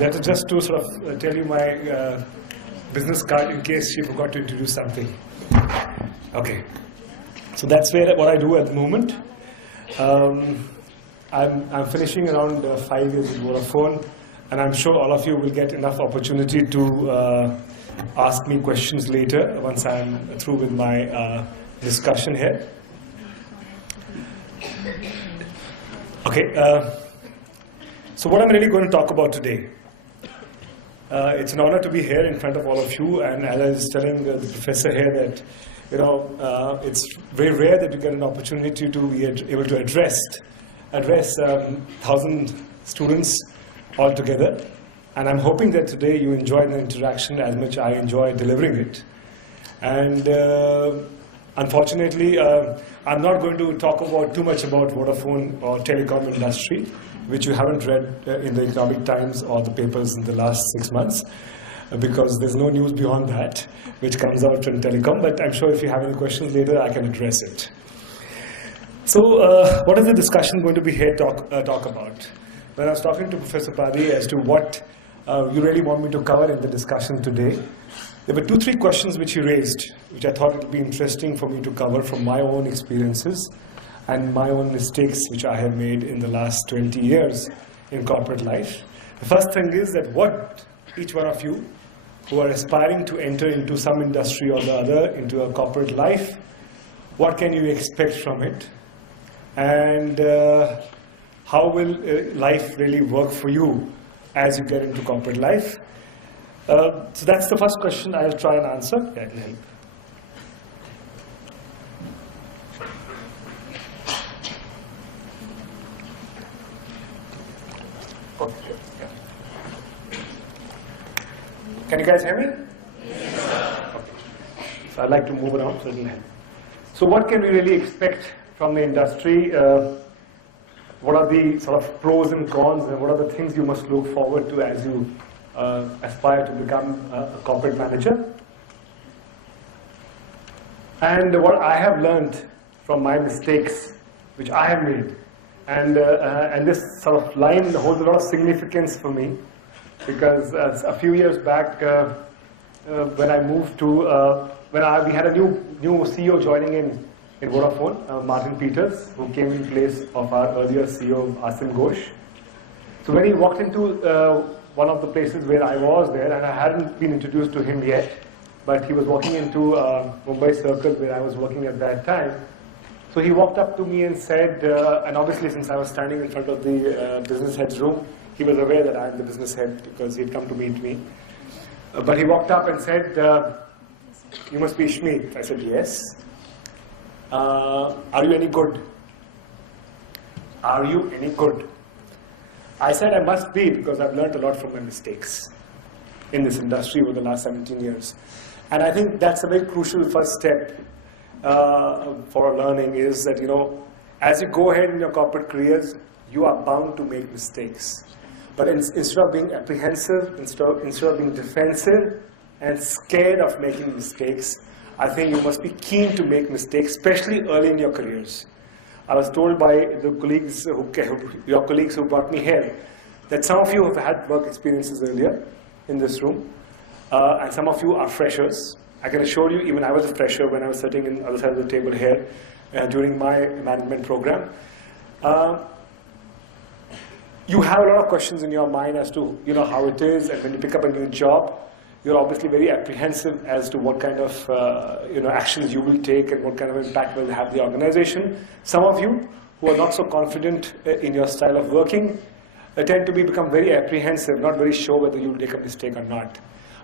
that is just to sort of tell you my business card in case you forgot to introduce something. Okay, so that's what I do at the moment. I'm finishing around 5 years with Vodafone, and I'm sure all of you will get enough opportunity to ask me questions later once I'm through with my discussion here. Okay, so what I'm really going to talk about today. It's an honor to be here in front of all of you, and as I was telling the professor here that, it's very rare that you get an opportunity to be able to address 1,000 students all together. And I'm hoping that today you enjoy the interaction as much I enjoy delivering it. And unfortunately, I'm not going to talk about too much about Vodafone or telecom industry, which you haven't read in the Economic Times or the papers in the last 6 months, because there's no news beyond that which comes out from telecom. But I'm sure if you have any questions later, I can address it. So what is the discussion going to be here talk about? When I was talking to Professor Padi as to what you really want me to cover in the discussion today, there were 2-3 questions which he raised, which I thought it would be interesting for me to cover from my own experiences and my own mistakes which I have made in the last 20 years in corporate life. The first thing is that what each one of you who are aspiring to enter into some industry or the other, into a corporate life, what can you expect from it? And how will life really work for you as you get into corporate life? So that's the first question I'll try and answer. Yeah, I can help. Okay. Yeah. Can you guys hear me? Yes. Okay. So I'd like to move around so it will help. So what can we really expect from the industry? What are the sort of pros and cons, and what are the things you must look forward to as you aspire to become a corporate manager? And what I have learned from my mistakes, which I have made, and this sort of line holds a lot of significance for me, because a few years back, when I moved to, we had a new CEO joining in Vodafone, Martin Peters, who came in place of our earlier CEO, Asim Ghosh. So when he walked into one of the places where I was there, and I hadn't been introduced to him yet, but he was walking into Mumbai Circle where I was working at that time. So he walked up to me and said, and obviously since I was standing in front of the business head's room, he was aware that I'm the business head because he'd come to meet me. But he walked up and said, "You must be Ishmeet." I said, "Yes." "Are you any good?" "Are you any good?" I said, "I must be, because I've learned a lot from my mistakes in this industry over the last 17 years. And I think that's a very crucial first step for learning, is that, as you go ahead in your corporate careers, you are bound to make mistakes. But instead of being apprehensive, instead of being defensive and scared of making mistakes, I think you must be keen to make mistakes, especially early in your careers. I was told by the colleagues, your colleagues who brought me here, that some of you have had work experiences earlier in this room, and some of you are freshers. I can assure you, even I was a fresher when I was sitting on the other side of the table here during my management program. You have a lot of questions in your mind as to how it is, and when you pick up a new job, you're obviously very apprehensive as to what kind of actions you will take and what kind of impact will have the organization. Some of you who are not so confident in your style of working tend to become very apprehensive, not very sure whether you will take a mistake or not.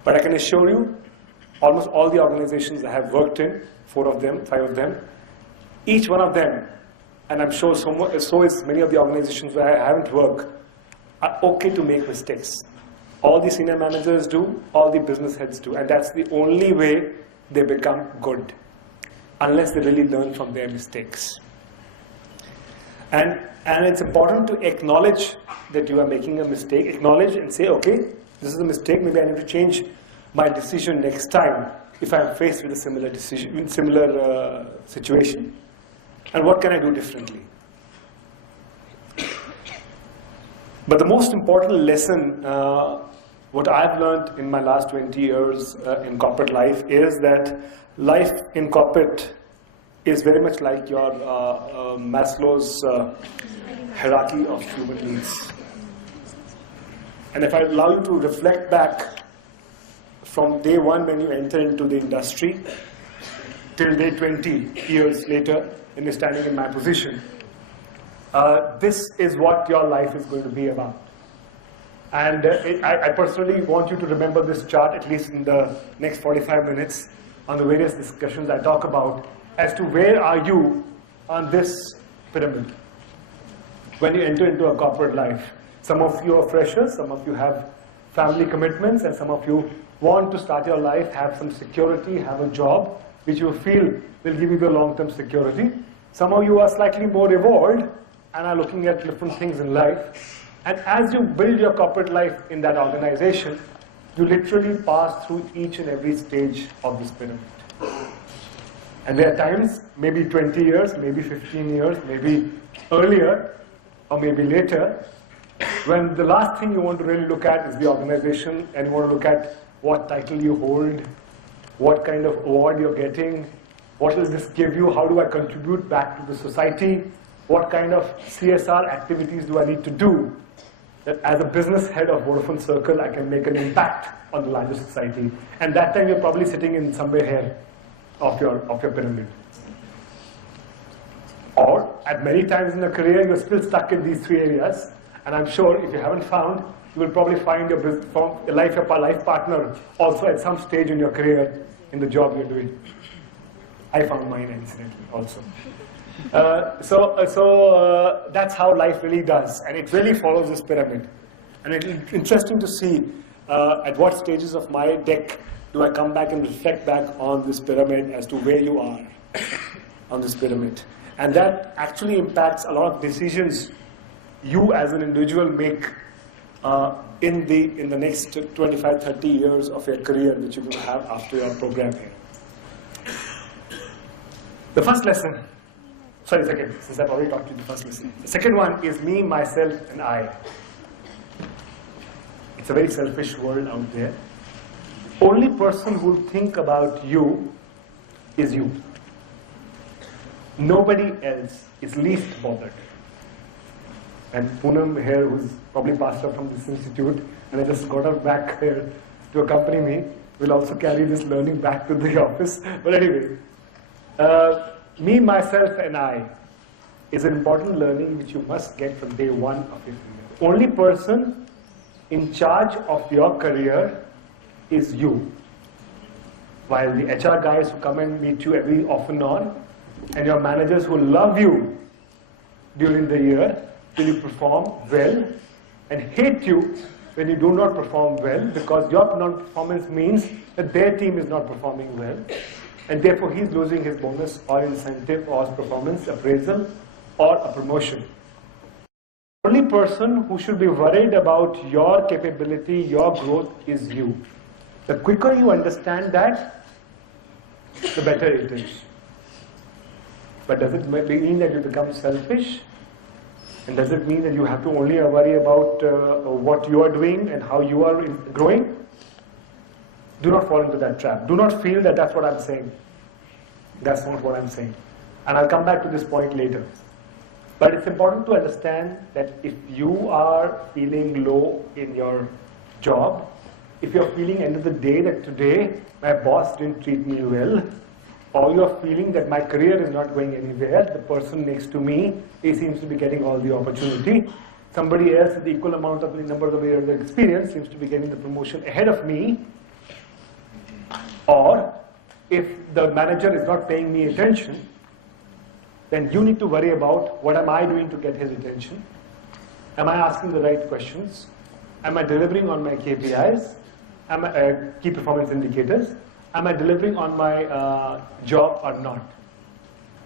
But I can assure you, almost all the organizations I have worked in, 4 of them, 5 of them, each one of them, and I'm sure so is many of the organizations where I haven't worked, are okay to make mistakes. All the senior managers do, all the business heads do, and that's the only way they become good, unless they really learn from their mistakes. And it's important to acknowledge that you are making a mistake, acknowledge and say, okay, this is a mistake, maybe I need to change my decision next time if I'm faced with a similar situation. And what can I do differently? But the most important lesson, what I've learned in my last 20 years in corporate life is that life in corporate is very much like your Maslow's hierarchy of human needs. And if I allow you to reflect back from day one when you enter into the industry till day 20 years later when you're standing in my position, this is what your life is going to be about. And I personally want you to remember this chart at least in the next 45 minutes on the various discussions I talk about as to where are you on this pyramid when you enter into a corporate life. Some of you are freshers, some of you have family commitments, and some of you want to start your life, have some security, have a job which you feel will give you the long-term security. Some of you are slightly more evolved and are looking at different things in life. And as you build your corporate life in that organization, you literally pass through each and every stage of this pyramid. And there are times, maybe 20 years, maybe 15 years, maybe earlier, or maybe later, when the last thing you want to really look at is the organization, and you want to look at what title you hold, what kind of award you're getting, what will this give you, how do I contribute back to the society, what kind of CSR activities do I need to do, that as a business head of Vodafone Circle, I can make an impact on the larger society. And that time you're probably sitting in somewhere here of your pyramid. Or at many times in your career, you're still stuck in these three areas. And I'm sure if you haven't found, you will probably find your life partner also at some stage in your career in the job you're doing. I found mine incidentally also. So that's how life really does, and it really follows this pyramid. And it's interesting to see at what stages of my deck do I come back and reflect back on this pyramid as to where you are on this pyramid. And that actually impacts a lot of decisions you as an individual make in the next 25, 30 years of your career which you will have after your program here. The first lesson, sorry, second, since I've already talked to you the first lesson. The second one is me, myself, and I. It's a very selfish world out there. Only person who will think about you is you. Nobody else is least bothered. And Poonam here, who's probably passed out from this institute, and I just got her back here to accompany me, will also carry this learning back to the office. But anyway, me, myself, and I is an important learning which you must get from day one of your career. Only person in charge of your career is you. While the HR guys who come and meet you every off and on, and your managers who love you during the year till you perform well, and hate you when you do not perform well, because your non-performance means that their team is not performing well, and therefore he's losing his bonus or incentive or his performance appraisal or a promotion. The only person who should be worried about your capability, your growth is you. The quicker you understand that, the better it is. But does it mean that you become selfish? And does it mean that you have to only worry about what you are doing and how you are growing? Do not fall into that trap. Do not feel that that's what I'm saying. That's not what I'm saying. And I'll come back to this point later. But it's important to understand that if you are feeling low in your job, if you're feeling end of the day that today my boss didn't treat me well, or you're feeling that my career is not going anywhere, the person next to me, he seems to be getting all the opportunity, somebody else with the equal amount of the number of years of experience seems to be getting the promotion ahead of me, or if the manager is not paying me attention, then you need to worry about what am I doing to get his attention? Am I asking the right questions? Am I delivering on my KPIs? Key performance indicators? Am I delivering on my job or not?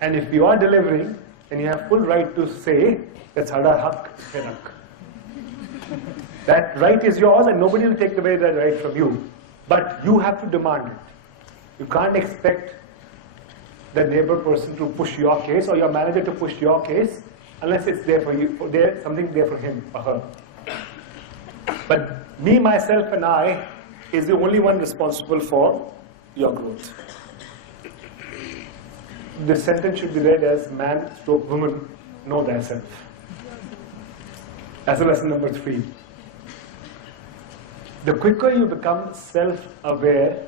And if you are delivering, then you have full right to say, that's hada haq hirak. That right is yours and nobody will take away that right from you. But you have to demand it. You can't expect the neighbor person to push your case or your manager to push your case unless it's there for you, something there for him or her. But me, myself, and I is the only one responsible for your growth. This sentence should be read as man/woman, know thyself. As a lesson number 3. The quicker you become self-aware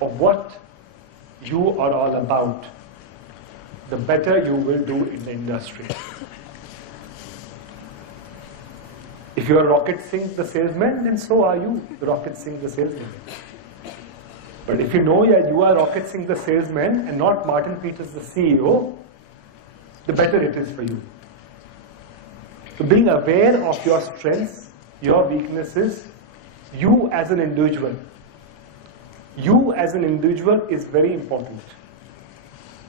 of what you are all about, the better you will do in the industry. If you are Rocket Singh the salesman, then so are you, the Rocket Singh the salesman. But if you know that you are Rocket Singh the salesman and not Martin Peters the CEO, the better it is for you. So being aware of your strengths, your weaknesses, you as an individual. You as an individual is very important.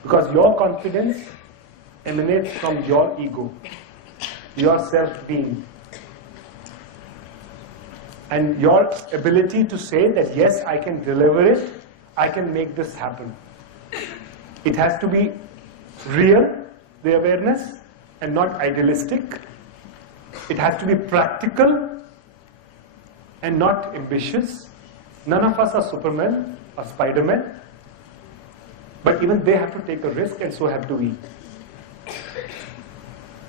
Because your confidence emanates from your ego, your self-being. And your ability to say that yes, I can deliver it, I can make this happen. It has to be real, the awareness, and not idealistic. It has to be practical and not ambitious. None of us are Superman or Spider-Man, but even they have to take a risk, and so have to we.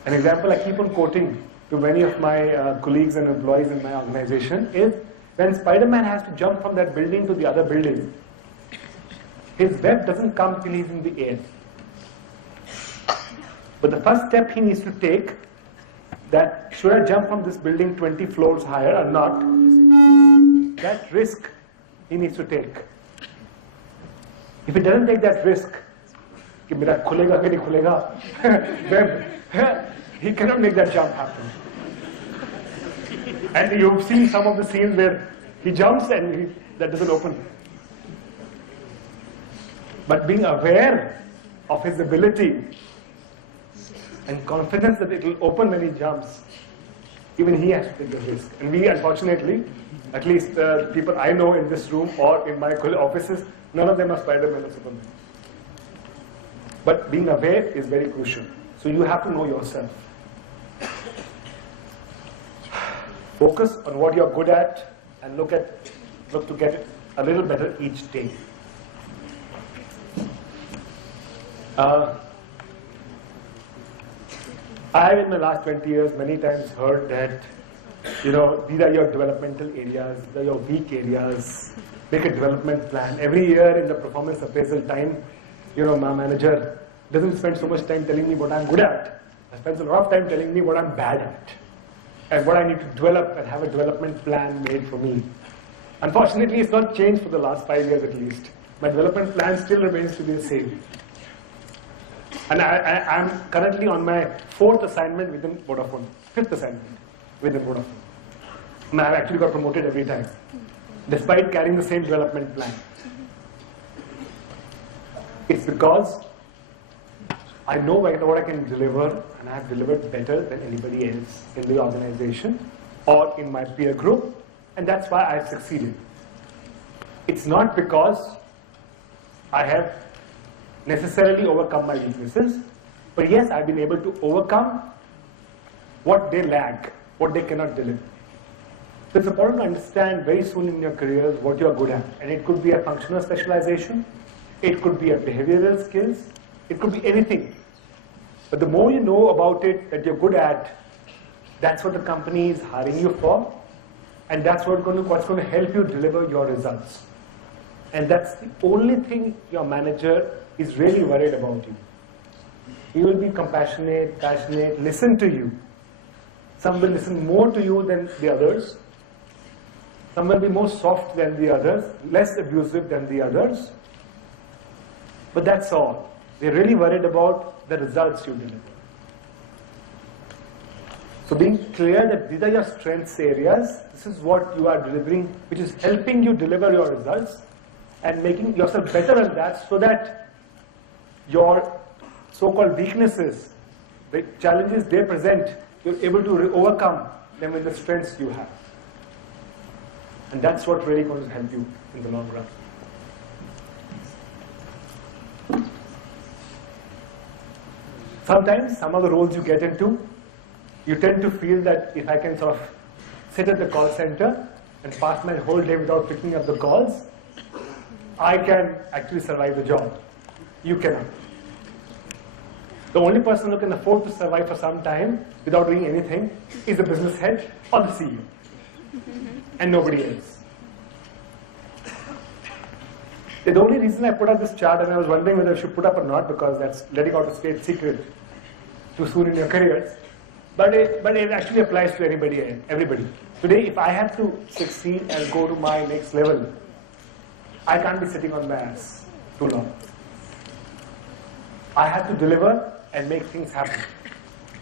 An example I keep on quoting to many of my colleagues and employees in my organization is when Spider-Man has to jump from that building to the other building, his web doesn't come till he's in the air. But the first step he needs to take, that should I jump from this building 20 floors higher or not, that risk he needs to take. If he doesn't take that risk, कि मेरा खुलेगा कि नहीं खुलेगा, web, he cannot make that jump happen. And you've seen some of the scenes where he jumps and that doesn't open. But being aware of his ability and confidence that it will open when he jumps, even he has to take the risk. And we, unfortunately, at least people I know in this room or in my offices, none of them are Spider-Man or Superman. But being aware is very crucial. So you have to know yourself. Focus on what you're good at and look to get it a little better each day. I have in the last 20 years many times heard that, these are your developmental areas, these are your weak areas, make a development plan. Every year in the performance appraisal time, my manager doesn't spend so much time telling me what I'm good at. He spends a lot of time telling me what I'm bad at and what I need to develop and have a development plan made for me. Unfortunately, it's not changed for the last 5 years at least. My development plan still remains to be the same. And I'm currently on my 4th assignment within Vodafone, 5th assignment within Vodafone. And I've actually got promoted every time, despite carrying the same development plan. It's because I know what I can deliver, and I have delivered better than anybody else in the organization or in my peer group, and that's why I've succeeded. It's not because I have necessarily overcome my weaknesses, but yes, I've been able to overcome what they lack, what they cannot deliver. So it's important to understand very soon in your careers what you're good at, and it could be a functional specialization, it could be a behavioral skills, it could be anything. But the more you know about it that you're good at, that's what the company is hiring you for, and that's what's going to help you deliver your results. And that's the only thing your manager is really worried about you. He will be compassionate, passionate, listen to you. Some will listen more to you than the others. Some will be more soft than the others, less abusive than the others. But that's all. They're really worried about the results you deliver. So being clear that these are your strengths areas, this is what you are delivering, which is helping you deliver your results and making yourself better at that so that your so-called weaknesses, the challenges they present, you're able to overcome them with the strengths you have. And that's what really going to help you in the long run. Sometimes, some of the roles you get into, you tend to feel that if I can sort of sit at the call center and pass my whole day without picking up the calls, I can actually survive the job. You cannot. The only person who can afford to survive for some time without doing anything is the business head or the CEO, and nobody else. The only reason I put up this chart, and I was wondering whether I should put up or not, because that's letting out a state secret too soon in your careers, but it actually applies to everybody. Today, if I have to succeed and go to my next level, I can't be sitting on my ass too long. I have to deliver and make things happen.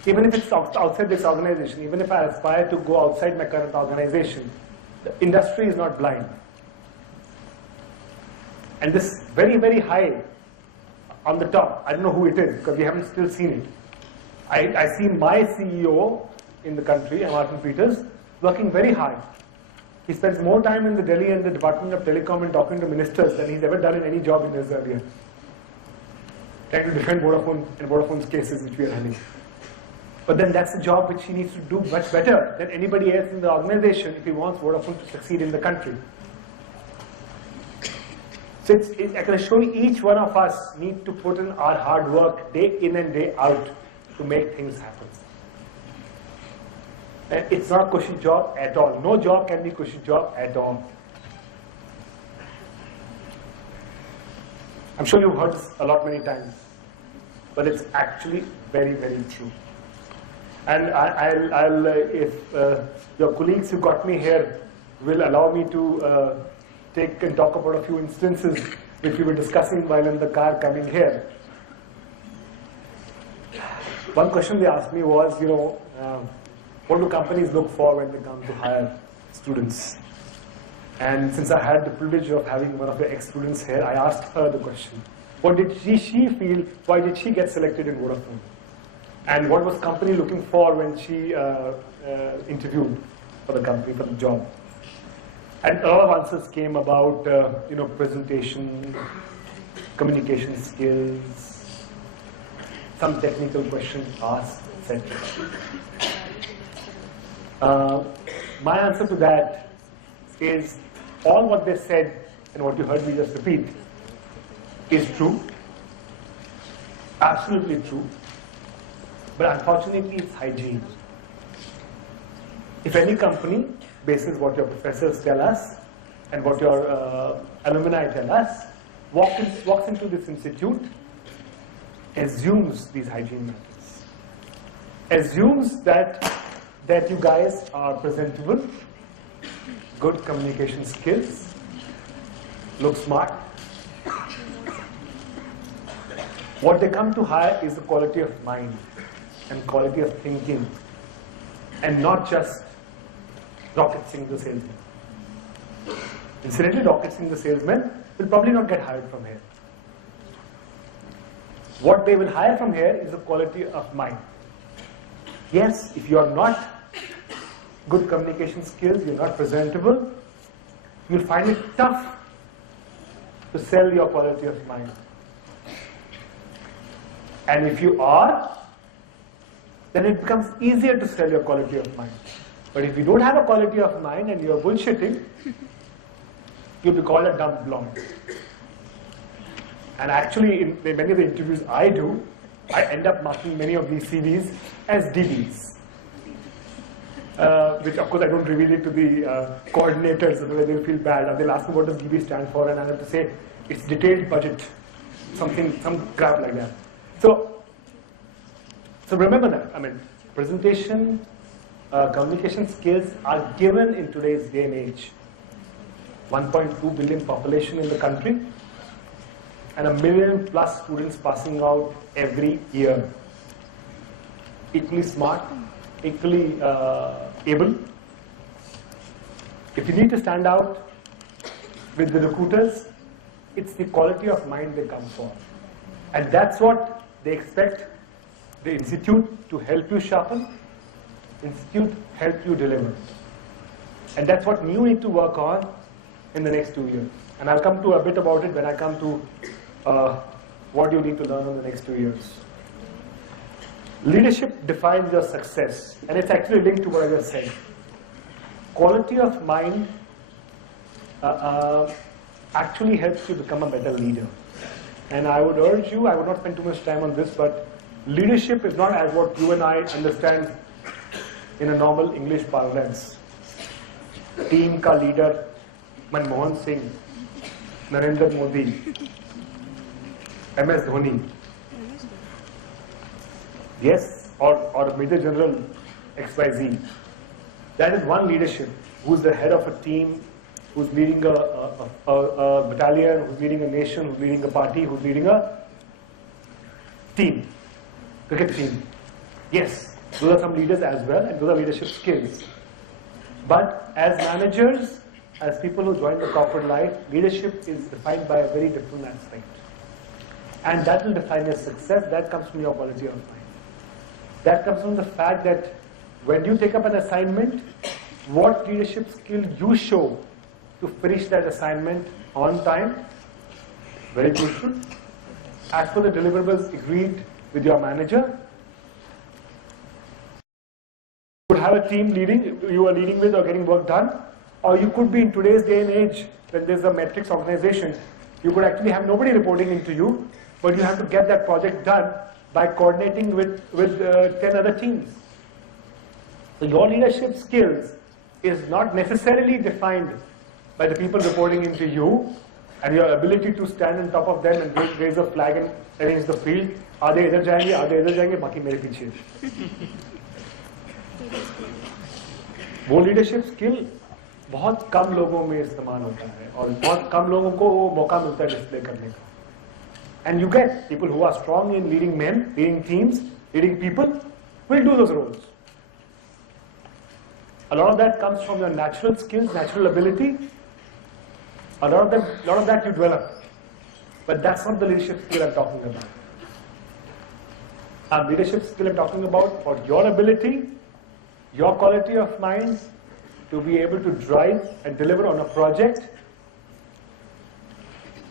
Even if it's outside this organization, even if I aspire to go outside my current organization, the industry is not blind. And this very, very high on the top, I don't know who it is because we haven't still seen it. I see my CEO in the country, Martin Peters, working very hard. He spends more time in the Delhi and the Department of Telecom and talking to ministers than he's ever done in any job in his earlier. Trying to defend Vodafone and Vodafone's cases which we are having. But then that's a job which he needs to do much better than anybody else in the organization if he wants Vodafone to succeed in the country. So I can assure you each one of us need to put in our hard work day in and day out to make things happen. And it's not a cushy job at all. No job can be a cushy job at all. I'm sure you've heard this a lot many times, but it's actually very, very true. And if your colleagues who got me here will allow me to take and talk about a few instances which we were discussing while in the car coming here. One question they asked me was, what do companies look for when they come to hire students? And since I had the privilege of having one of the ex-students here, I asked her the question. What did she feel, why did she get selected in Vodafone? And what was company looking for when she interviewed for the company, for the job? And a lot of answers came about, presentation, communication skills, some technical questions asked, etc. My answer to that is all what they said and what you heard me just repeat is true, absolutely true, but unfortunately it's hygiene. If any company, basis what your professors tell us and what your alumni tell us, walks into this institute, assumes these hygiene matters, assumes that you guys are presentable, good communication skills, look smart. What they come to hire is the quality of mind and quality of thinking, and not just Rocket Singh the salesman. Incidentally, Rocket Singh the salesman will probably not get hired from here. What they will hire from here is the quality of mind. Yes, if you are not good communication skills, you're not presentable, you'll find it tough to sell your quality of mind. And if you are, then it becomes easier to sell your quality of mind. But if you don't have a quality of mind and you're bullshitting, you'll be called a dumb blonde. And actually, in many of the interviews I do, I end up marking many of these CVs as DBs. Which of course I don't reveal it to the coordinators, otherwise they'll feel bad. And they'll ask me what does DB stand for, and I have to say it's detailed budget, some crap like that. So remember that. I mean, presentation, communication skills are given in today's day and age. 1.2 billion population in the country, and 1 million plus students passing out every year. Equally smart, equally able. If you need to stand out with the recruiters, it's the quality of mind they come for. And that's what they expect the institute to help you sharpen, institute help you deliver. And that's what you need to work on in the next 2 years. And I'll come to a bit about it when I come to what you need to learn in the next 2 years. Leadership defines your success, and it's actually linked to what I just said. quality of mind actually helps you become a better leader. And I would urge you, I would not spend too much time on this, but leadership is not as what you and I understand in a normal English parlance. Team ka leader, Manmohan Singh, Narendra Modi, MS Dhoni. Yes, or Major General XYZ. That is one leadership, who's the head of a team, who's leading a battalion, who's leading a nation, who's leading a party, who's leading a team, cricket team. Yes, those are some leaders as well, and those are leadership skills. But as managers, as people who join the corporate life, leadership is defined by a very different aspect. And that will define your success. That comes from your quality of mind. That comes from the fact that when you take up an assignment, what leadership skill you show to finish that assignment on time, very crucial. As per the deliverables agreed with your manager, you could have a team you are leading with or getting work done, or you could be in today's day and age, when there's a metrics organization, you could actually have nobody reporting into you, but you have to get that project done by coordinating with 10 other teams. So your leadership skills is not necessarily defined by the people reporting into you, and your ability to stand on top of them and raise a flag and arrange the field. आधे इधर जाएंगे, बाकी मेरे पीछे. वो leadership skill बहुत कम लोगों में इस्तेमाल होता है और बहुत कम लोगों को वो मौका मिलता है डिस्प्ले करने का. And you get people who are strong in leading men, leading teams, leading people, will do those roles. A lot of that comes from your natural skills, natural ability. A lot of that you develop. But that's not the leadership skill I'm talking about. Our leadership skill I'm talking about for your ability, your quality of mind to be able to drive and deliver on a project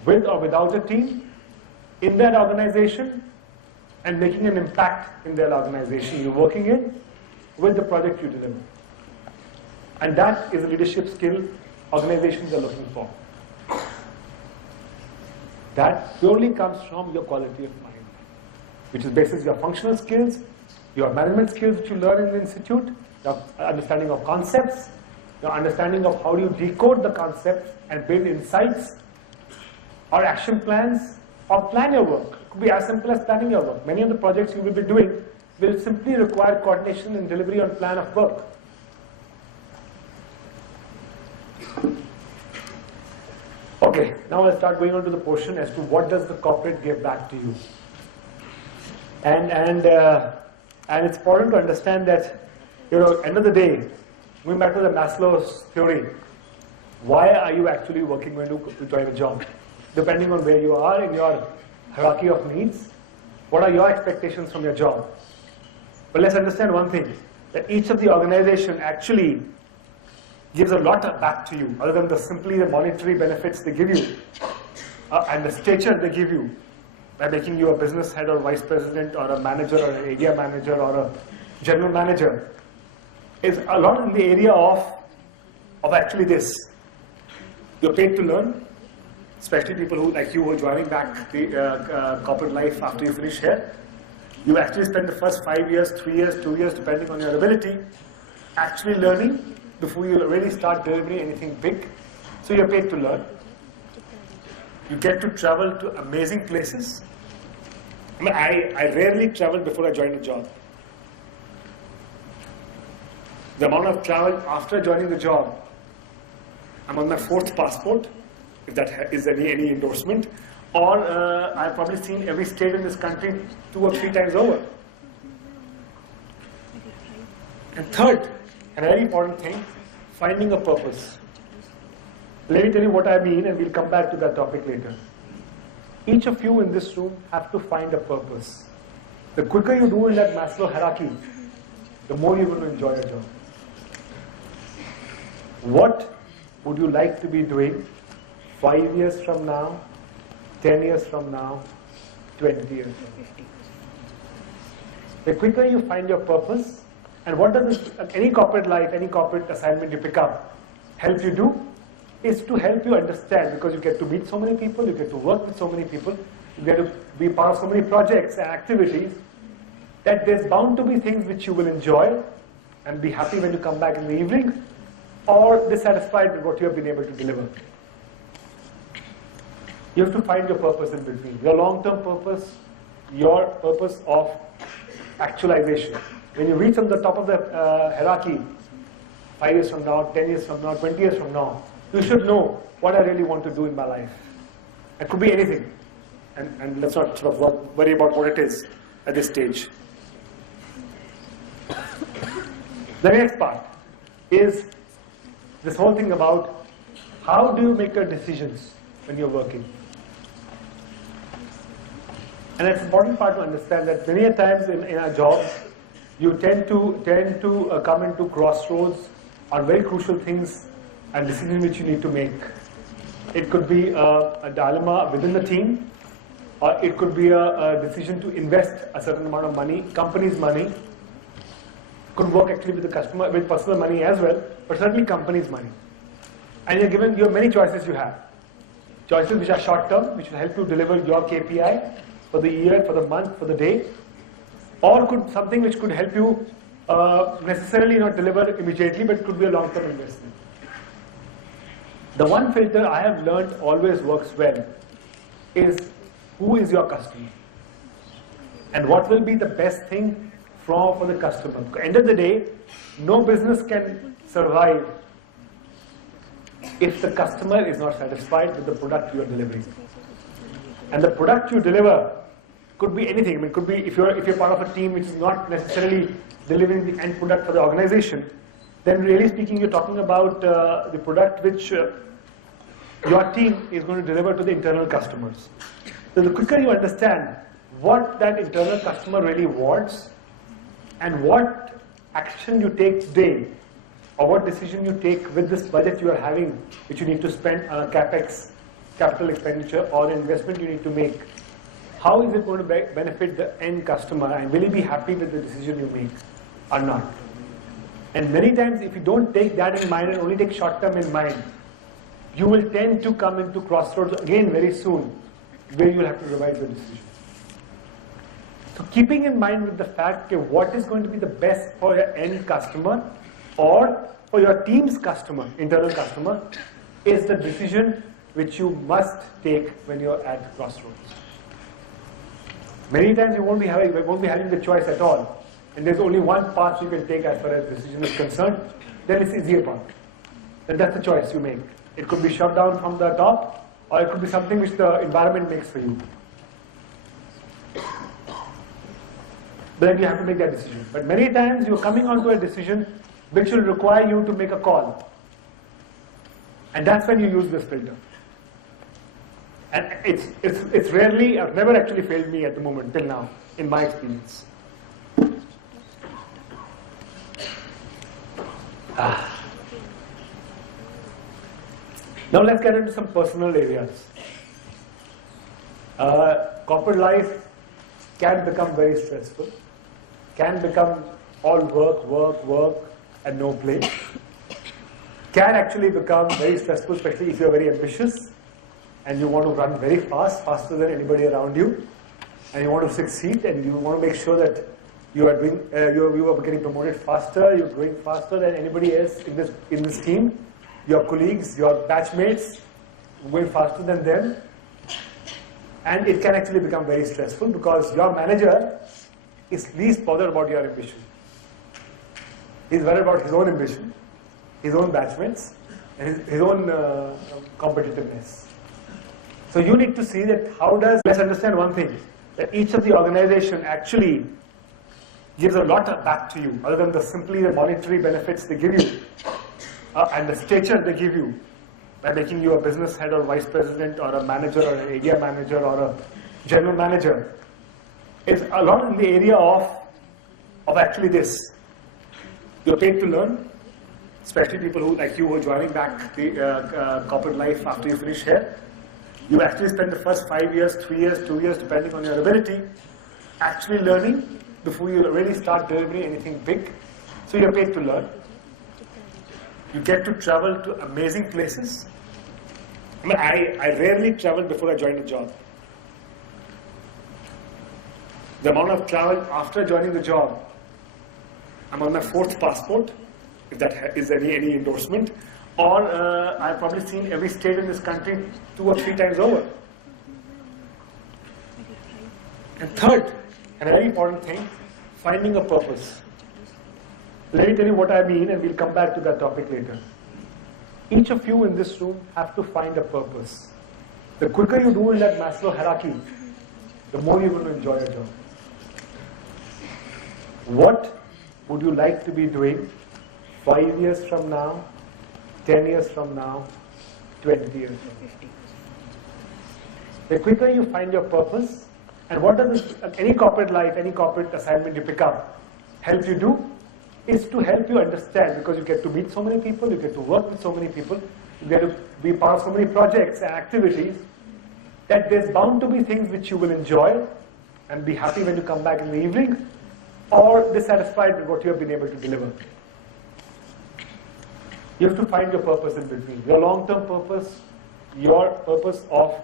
with or without a team in that organization and making an impact in that organization you're working in with the project you deliver. And that is a leadership skill organizations are looking for. That purely comes from your quality of mind, which is basis your functional skills, your management skills which you learn in the institute, your understanding of concepts, your understanding of how do you decode the concepts and build insights or action plans or plan your work. It could be as simple as planning your work. Many of the projects you will be doing will simply require coordination and delivery on plan of work. Okay, now let's start going on to the portion as to what does the corporate give back to you. And it's important to understand that, end of the day, going back to the Maslow's theory, why are you actually working when you join a job? Depending on where you are in your hierarchy of needs, what are your expectations from your job? But let's understand one thing, that each of the organization actually gives a lot back to you, other than simply the monetary benefits they give you, and the stature they give you, by making you a business head or vice president or a manager or an area manager or a general manager, is a lot in the area of actually this. You're paid to learn, especially people who, like you, who are joining back the corporate life after you finish here. You actually spend the first 5 years, 3 years, 2 years, depending on your ability, actually learning before you really start delivering anything big. So you're paid to learn. You get to travel to amazing places. I rarely traveled before I joined a job. The amount of travel after joining the job, I'm on my 4th passport, if that is any endorsement, or I've probably seen every state in this country 2 or 3 times over. And third, a very important thing, finding a purpose. Let me tell you what I mean, and we'll come back to that topic later. Each of you in this room have to find a purpose. The quicker you do in that Maslow hierarchy, the more you're going to enjoy your job. What would you like to be doing 5 years from now, 10 years from now, 20 years from now? The quicker you find your purpose And what does this, any corporate life, any corporate assignment you pick up, help you do? Is to help you understand, because you get to meet so many people, you get to work with so many people, you get to be part of so many projects and activities, that there's bound to be things which you will enjoy and be happy when you come back in the evening, or dissatisfied with what you have been able to deliver. You have to find your purpose in between. Your long-term purpose, your purpose of actualization. When you reach on the top of the hierarchy, 5 years from now, 10 years from now, 20 years from now, you should know what I really want to do in my life. It could be anything. And let's not sort of worry about what it is at this stage. The next part is this whole thing about how do you make your decisions when you're working. And it's an important part to understand that many a times in our jobs, you tend to come into crossroads on very crucial things and decisions which you need to make. It could be a dilemma within the team, or it could be a decision to invest a certain amount of money, company's money. Could work actually with the customer, with personal money as well, but certainly company's money. And you have many choices you have. Choices which are short term, which will help you deliver your KPI for the year, for the month, for the day, or something which could help you necessarily not deliver immediately, but could be a long-term investment. The one filter I have learned always works well is who is your customer and what will be the best thing for the customer. At the end of the day, no business can survive if the customer is not satisfied with the product you are delivering. And the product you deliver could be anything. I mean, it could be if you're part of a team which is not necessarily delivering the end product for the organization, then really speaking, you're talking about the product which your team is going to deliver to the internal customers. So the quicker you understand what that internal customer really wants and what action you take today, or what decision you take with this budget you are having, which you need to spend on a capex, capital expenditure, or investment you need to make, how is it going to benefit the end customer, and will he be happy with the decision you make or not? And many times if you don't take that in mind and only take short term in mind, you will tend to come into crossroads again very soon, where you will have to revise your decision. So keeping in mind with the fact that what is going to be the best for your end customer or for your team's customer, internal customer, is the decision which you must take when you're at crossroads. Many times you won't be having the choice at all, and there's only one path you can take as far as decision is concerned. Then it's the easier path. Then that's the choice you make. It could be shut down from the top, or it could be something which the environment makes for you. But then you have to make that decision. But many times you're coming onto a decision which will require you to make a call. And that's when you use this filter. And it's rarely, or never actually failed me at the moment, till now, in my experience. Now let's get into some personal areas. Corporate life can become very stressful, can become all work, and no play. Can actually become very stressful, especially if you're very ambitious and you want to run very fast, faster than anybody around you, and you want to succeed, and you want to make sure that you are doing, you are getting promoted faster, you're growing faster than anybody else in this team, your colleagues, your batchmates, going faster than them. And it can actually become very stressful because your manager is least bothered about your ambition. He's worried about his own ambition, his own batchmates, and his own competitiveness. So you need to see that let's understand one thing, that each of the organization actually gives a lot back to you, other than simply the monetary benefits they give you, and the stature they give you, by making you a business head or vice president or a manager or an area manager or a general manager. It's a lot in the area of actually this. You're paid to learn, especially people who, like you, who are joining back the corporate life after you finish here. You actually spend the first 5 years, 3 years, 2 years, depending on your ability, actually learning before you really start delivering anything big. So you're paid to learn. You get to travel to amazing places. I mean, I rarely traveled before I joined a job. The amount of travel after joining the job, I'm on my 4th passport, if that is any endorsement, or I've probably seen every state in this country 2 or 3 times over. And third, and a very important thing, finding a purpose. Let me tell you what I mean, and we'll come back to that topic later. Each of you in this room have to find a purpose. The quicker you do in that Maslow hierarchy, the more you're going to enjoy your job. What would you like to be doing 5 years from now, 10 years from now, 20 years from now? The quicker you find your purpose, and what does any corporate life, any corporate assignment you pick up help you do? Is to help you understand, because you get to meet so many people, you get to work with so many people, you get to be part of so many projects and activities, that there's bound to be things which you will enjoy and be happy when you come back in the evening, or dissatisfied with what you have been able to deliver. You have to find your purpose in between. Your long-term purpose, your purpose of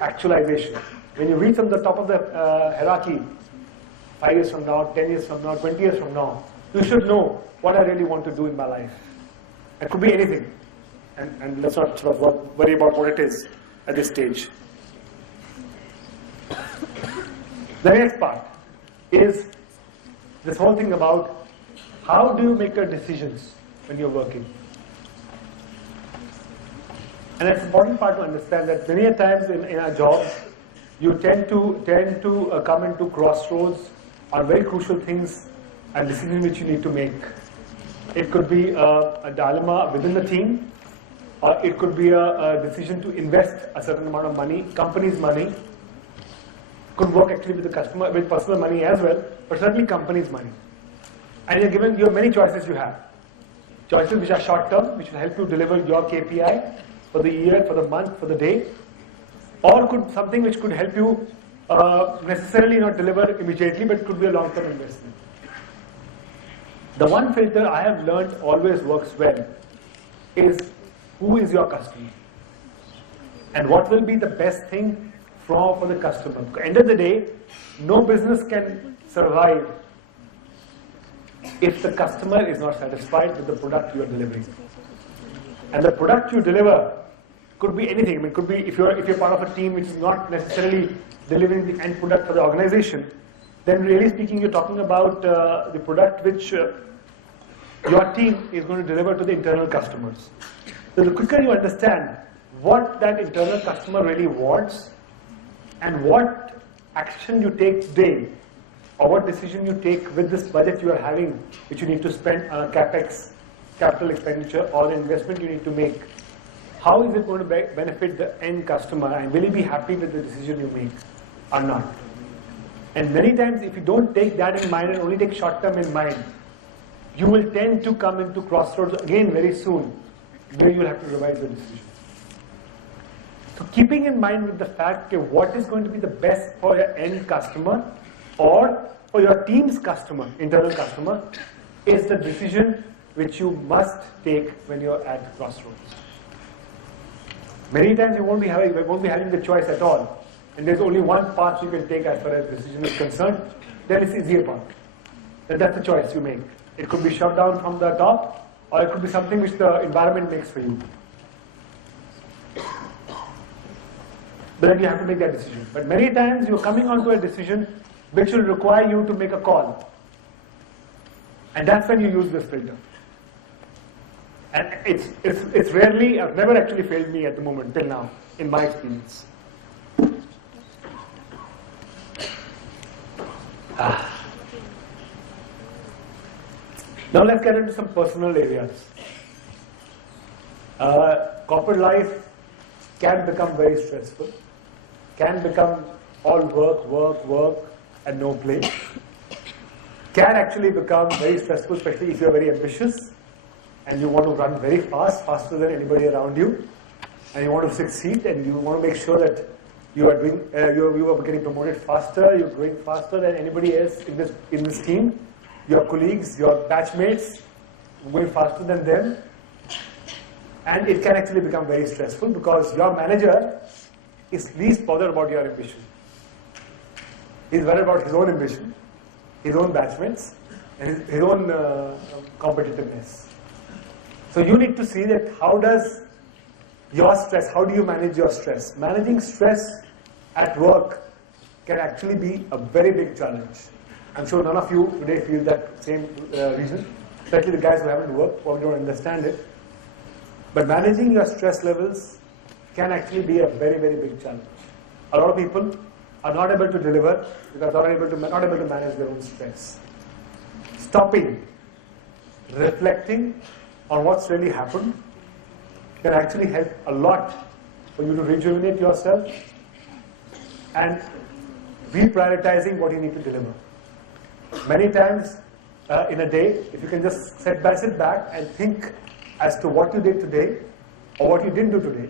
actualization. When you reach from the top of the hierarchy, 5 years from now, 10 years from now, 20 years from now, you should know what I really want to do in my life. It could be anything. And let's not sort of worry about what it is at this stage. The next part is this whole thing about how do you make your decisions when you're working. And it's an important part to understand that many a times in our jobs, you tend to come into crossroads on very crucial things and decisions which you need to make. It could be a dilemma within the team, or it could be a decision to invest a certain amount of money, company's money. Could work actually with the customer, with personal money as well, but certainly company's money. And you have many choices you have. Choices which are short term, which will help you deliver your KPI for the year, for the month, for the day, or something which could help you necessarily not deliver immediately, but could be a long-term investment. The one filter I have learned always works well is who is your customer and what will be the best thing for the customer. At the end of the day, no business can survive if the customer is not satisfied with the product you are delivering. And the product you deliver could be anything. I mean, it could be if you're part of a team which is not necessarily delivering the end product for the organization, then really speaking, you're talking about the product which your team is going to deliver to the internal customers. So the quicker you understand what that internal customer really wants and what action you take today, or what decision you take with this budget you are having, which you need to spend on a capex, capital expenditure, or the investment you need to make, how is it going to benefit the end customer, and will he be happy with the decision you make or not? And many times if you don't take that in mind and only take short term in mind, you will tend to come into crossroads again very soon, where you will have to revise the decision. So keeping in mind with the fact that what is going to be the best for your end customer or for your team's customer, internal customer, is the decision which you must take when you're at crossroads. Many times you won't be having the choice at all, and there's only one path you can take as far as decision is concerned. Then it's the easier path. Then that's the choice you make. It could be shut down from the top, or it could be something which the environment makes for you. But then you have to make that decision. But many times you're coming onto a decision which will require you to make a call. And that's when you use this filter. And it's rarely, I've never actually failed me at the moment, till now, in my experience. Now let's get into some personal areas. Corporate life can become very stressful, can become all work, and no play. Can actually become very stressful, especially if you're very ambitious and you want to run very fast, faster than anybody around you, and you want to succeed, and you want to make sure that you are doing, you are getting promoted faster, you're growing faster than anybody else in this team. your colleagues, your batchmates, going faster than them, and it can actually become very stressful because your manager is least bothered about your ambition. He's worried about his own ambition, his own batchmates, and his own competitiveness. So you need to see that how does your stress, how do you manage your stress? Managing stress at work can actually be a very big challenge. I'm sure none of you today feel that same reason, especially the guys who haven't worked, probably don't understand it. But managing your stress levels can actually be a very, very big challenge. A lot of people are not able to deliver because they are not able to manage their own stress. Stopping, reflecting on what's really happened can actually help a lot for you to rejuvenate yourself and reprioritizing what you need to deliver. Many times in a day, if you can just sit back and think as to what you did today or what you didn't do today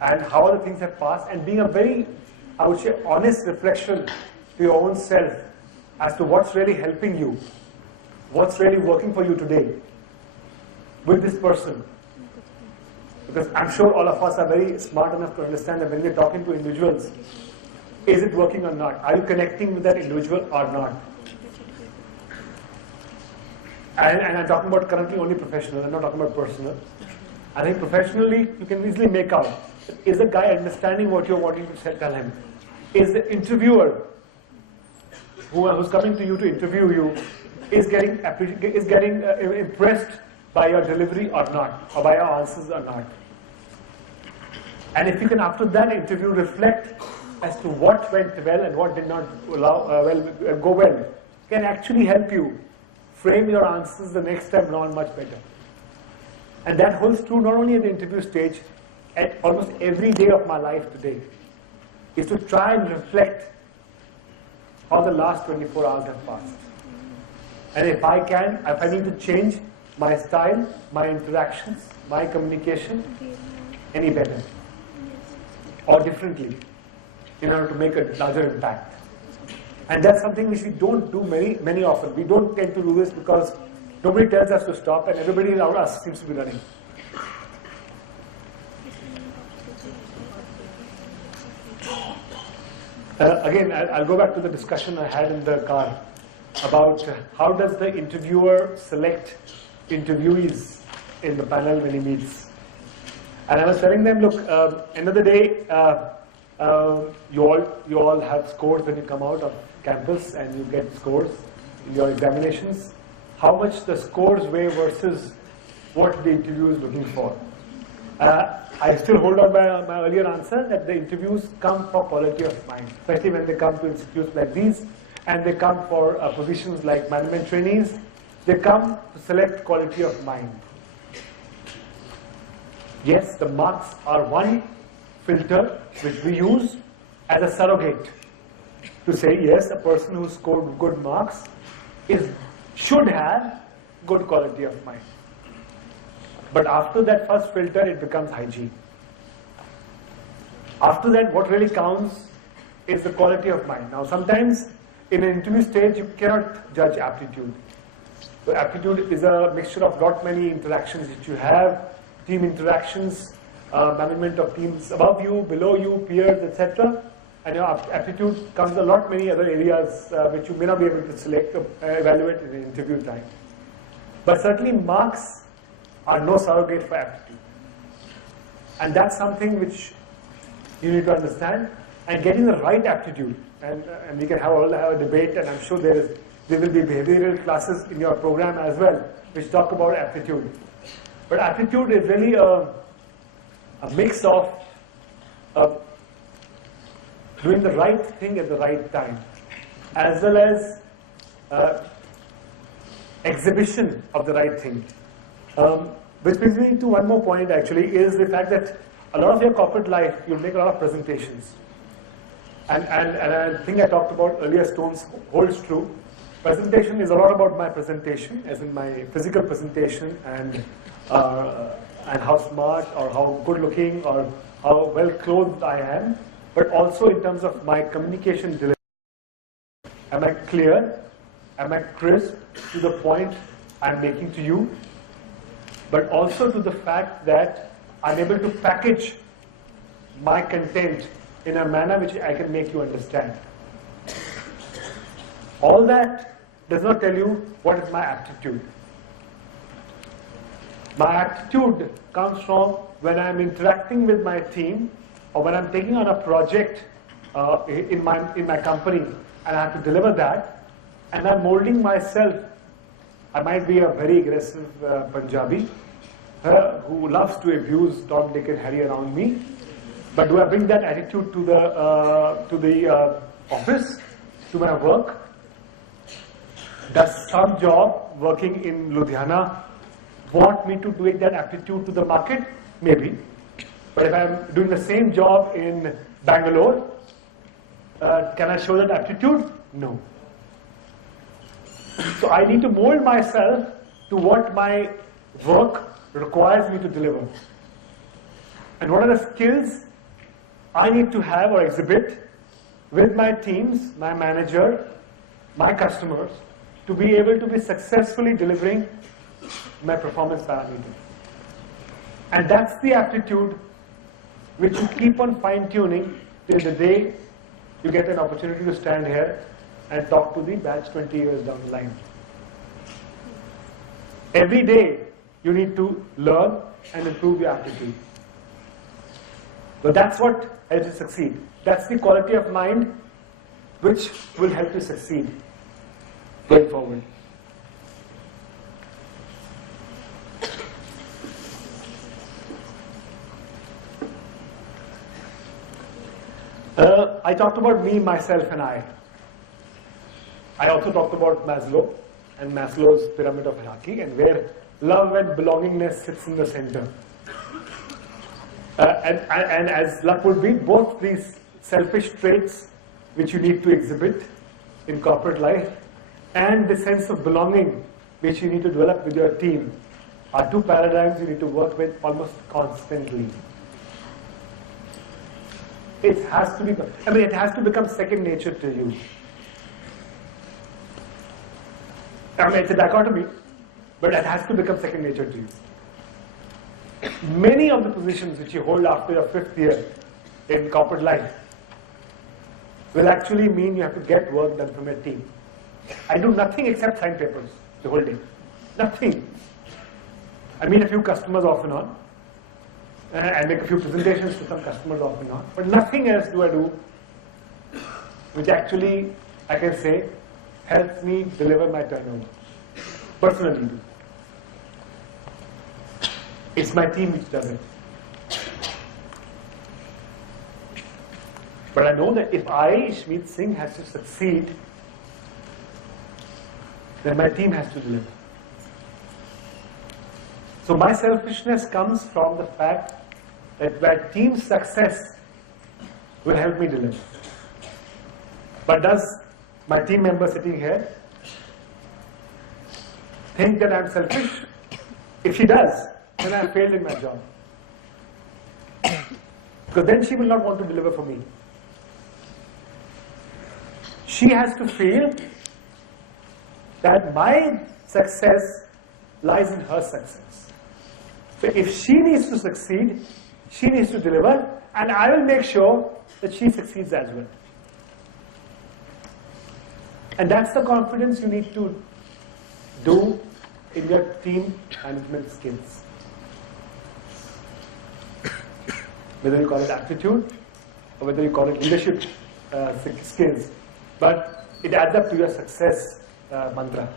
and how other things have passed, and being a very, I would say, honest reflection to your own self as to what's really helping you, what's really working for you today with this person. Because I'm sure all of us are very smart enough to understand that when we're talking to individuals, is it working or not? Are you connecting with that individual or not? And I'm talking about currently only professional, I'm not talking about personal. I think professionally, you can easily make out, is the guy understanding what you're wanting to tell him? Is the interviewer who's coming to you to interview you, is getting impressed by your delivery or not, or by your answers or not? And if you can, after that interview, reflect as to what went well and what did not go well, can actually help you frame your answers the next time around much better. And that holds true not only at the interview stage, at almost every day of my life today, is to try and reflect how the last 24 hours have passed. And if I need to change my style, my interactions, my communication any better or differently in order to make a larger impact. And that's something which we don't do many often. We don't tend to do this because nobody tells us to stop and everybody around us seems to be running. Again, I'll go back to the discussion I had in the car about how does the interviewer select interviewees in the panel when he meets. And I was telling them, look, end of the day, you all have scores when you come out of campus and you get scores in your examinations. How much the scores weigh versus what the interview is looking for. I still hold on by my earlier answer that the interviews come for quality of mind, especially when they come to institutes like these and they come for positions like management trainees. They come to select quality of mind. Yes, the marks are one filter which we use as a surrogate to say, yes, a person who scored good marks should have good quality of mind. But after that first filter, it becomes hygiene. After that, what really counts is the quality of mind. Now, sometimes in an interview stage, you cannot judge aptitude. So aptitude is a mixture of not many interactions that you have, team interactions, management of teams above you, below you, peers, etc. And your aptitude comes a lot many other areas which you may not be able to select or evaluate in an interview time. But certainly marks are no surrogate for aptitude. And that's something which you need to understand. And getting the right aptitude, and we can have a debate, and I'm sure there will be behavioral classes in your program as well, which talk about aptitude. But aptitude is really a mix of doing the right thing at the right time, as well as exhibition of the right thing. Which brings me to one more point actually, is the fact that a lot of your corporate life, you'll make a lot of presentations. And I think I talked about earlier, Stones holds true. Presentation is a lot about my presentation, as in my physical presentation and how smart or how good looking or how well clothed I am, but also in terms of my communication delivery. Am I clear? Am I crisp to the point I'm making to you? But also to the fact that I'm able to package my content in a manner which I can make you understand. All that does not tell you what is my aptitude. My aptitude comes from when I'm interacting with my team or when I'm taking on a project in my company and I have to deliver that, and I'm molding myself. I might be a very aggressive Punjabi who loves to abuse Tom, Dick and Harry around me, but do I bring that attitude to the office, to my work? Does some job working in Ludhiana want me to take that aptitude to the market? Maybe. But if I'm doing the same job in Bangalore, can I show that aptitude? No. So I need to mold myself to what my work requires me to deliver. And what are the skills I need to have or exhibit with my teams, my manager, my customers, to be able to be successfully delivering my performance parameter. And that's the aptitude which you keep on fine-tuning till the day you get an opportunity to stand here and talk to the batch 20 years down the line. Every day you need to learn and improve your aptitude. So that's what helps you succeed. That's the quality of mind which will help you succeed going forward. I talked about me, myself and I. I also talked about Maslow and Maslow's pyramid of hierarchy, and where love and belongingness sits in the center. And as luck would be, both these selfish traits which you need to exhibit in corporate life and the sense of belonging which you need to develop with your team are two paradigms you need to work with almost constantly. It has to be, it has to become second nature to you. It's a dichotomy, but it has to become second nature to you. Many of the positions which you hold after your 5th year in corporate life will actually mean you have to get work done from your team. I do nothing except sign papers the whole day. Nothing. I meet a few customers off and on. I make a few presentations to some customers off and on. But nothing else do I do which actually, I can say, helps me deliver my turnover. Personally do. It's my team which does it. But I know that if I, Ishmeet Singh, has to succeed, then my team has to deliver. So my selfishness comes from the fact that my team's success will help me deliver. But does my team member sitting here think that I'm selfish? If she does, then I failed in my job. Because then she will not want to deliver for me. She has to feel that my success lies in her success. So if she needs to succeed, she needs to deliver, and I will make sure that she succeeds as well. And that's the confidence you need to do in your team management skills. Whether you call it aptitude or whether you call it leadership skills, but it adds up to your success mantra.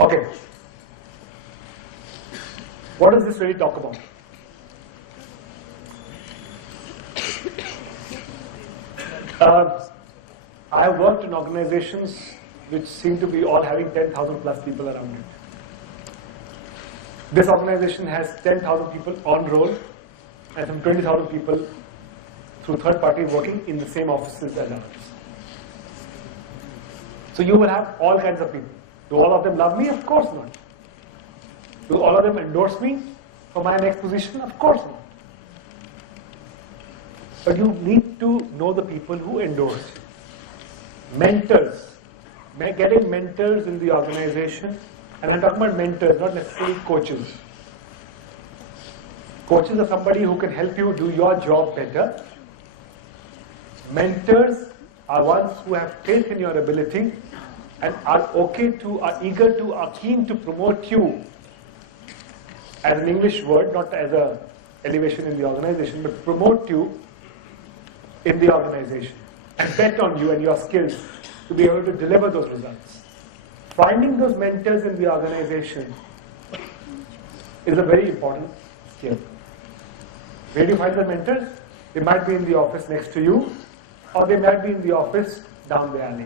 Okay. What does this really talk about? I have worked in organizations which seem to be all having 10,000 plus people around it. This organization has 10,000 people on roll and some 20,000 people through third party working in the same offices as ours. So you will have all kinds of people. Do all of them love me? Of course not. Do all of them endorse me for my next position? Of course not. But you need to know the people who endorse you. Mentors. Getting mentors in the organization. And I'm talking about mentors, not necessarily coaches. Coaches are somebody who can help you do your job better. Mentors are ones who have faith in your ability and are eager to, are keen to promote you as an English word, not as a elevation in the organization, but promote you in the organization and bet on you and your skills to be able to deliver those results. Finding those mentors in the organization is a very important skill. Where do you find the mentors? They might be in the office next to you, or they might be in the office down the alley.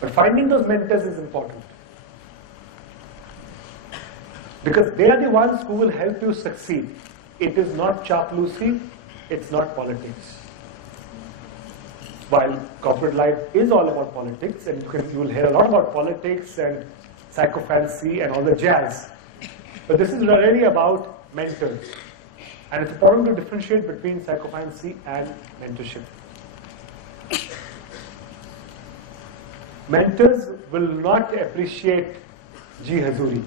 But finding those mentors is important. Because they are the ones who will help you succeed. It is not chaplacy, it's not politics. While corporate life is all about politics, and you will hear a lot about politics and psychophancy and all the jazz, but this is really about mentors. And it's important to differentiate between psychophancy and mentorship. Mentors will not appreciate Ji Hazuri.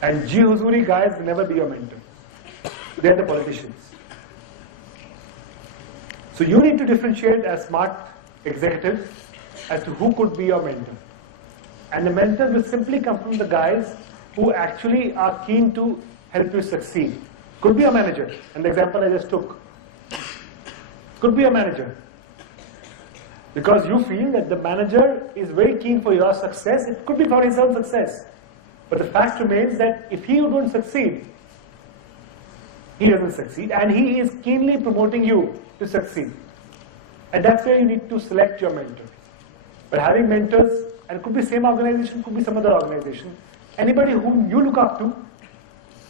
And Ji Hazuri guys will never be your mentor. They're the politicians. So you need to differentiate as smart executives as to who could be your mentor. And the mentor will simply come from the guys who actually are keen to help you succeed. Could be a manager, and the example I just took. Could be a manager. Because you feel that the manager is very keen for your success, it could be for his own success. But the fact remains that if he don't succeed, he doesn't succeed, and he is keenly promoting you to succeed. And that's where you need to select your mentor. But having mentors, and it could be same organization, could be some other organization, anybody whom you look up to,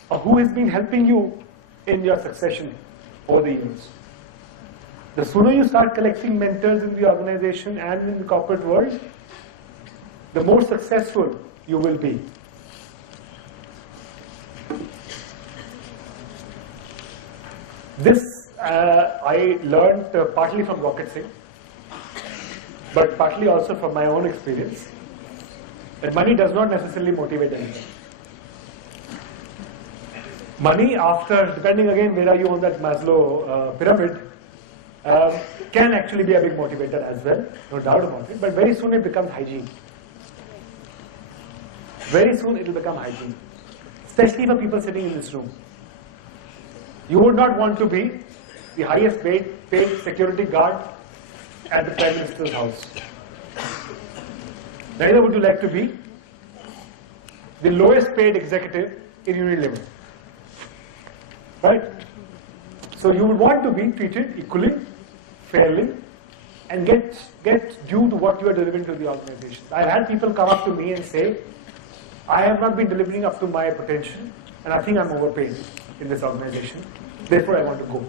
or who has been helping you in your succession over the years. The sooner you start collecting mentors in the organization and in the corporate world, the more successful you will be. This I learned partly from Rocket Singh, but partly also from my own experience, that money does not necessarily motivate anyone. Money, after, depending again where are you on that Maslow pyramid, can actually be a big motivator as well, no doubt about it, but very soon it becomes hygiene. Very soon it will become hygiene, especially for people sitting in this room. You would not want to be the highest paid security guard at the Prime Minister's house. Neither would you like to be the lowest paid executive in Unilever. Right? So you would want to be treated equally, fairly, and get due to what you are delivering to the organization. I've had people come up to me and say, I have not been delivering up to my potential, and I think I'm overpaid in this organization. Therefore, I want to go.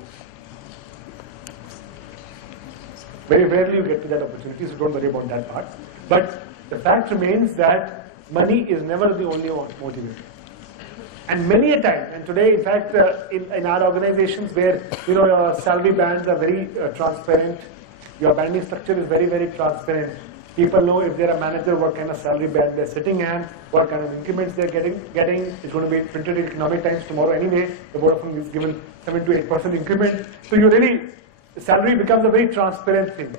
Very rarely you get to that opportunity, so don't worry about that part. But the fact remains that money is never the only motivator. And many a time, and today, in fact, in our organizations where your salary bands are very transparent, your banding structure is very, very transparent. People know if they're a manager, what kind of salary band they're sitting in, what kind of increments they're getting. It's going to be printed in Economic Times tomorrow anyway. The Vodafone is given 7 to 8% increment. So salary becomes a very transparent thing.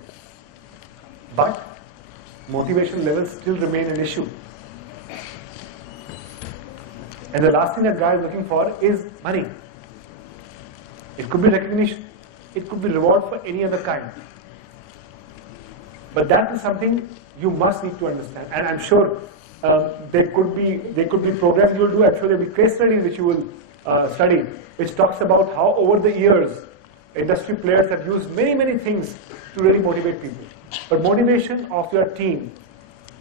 But motivation levels still remain an issue. And the last thing that guy is looking for is money. It could be recognition. It could be reward for any other kind. But that is something you must need to understand. And I'm sure there could be programs you will do. I'm sure there will be case studies which you will study, which talks about how over the years industry players have used many, many things to really motivate people. But motivation of your team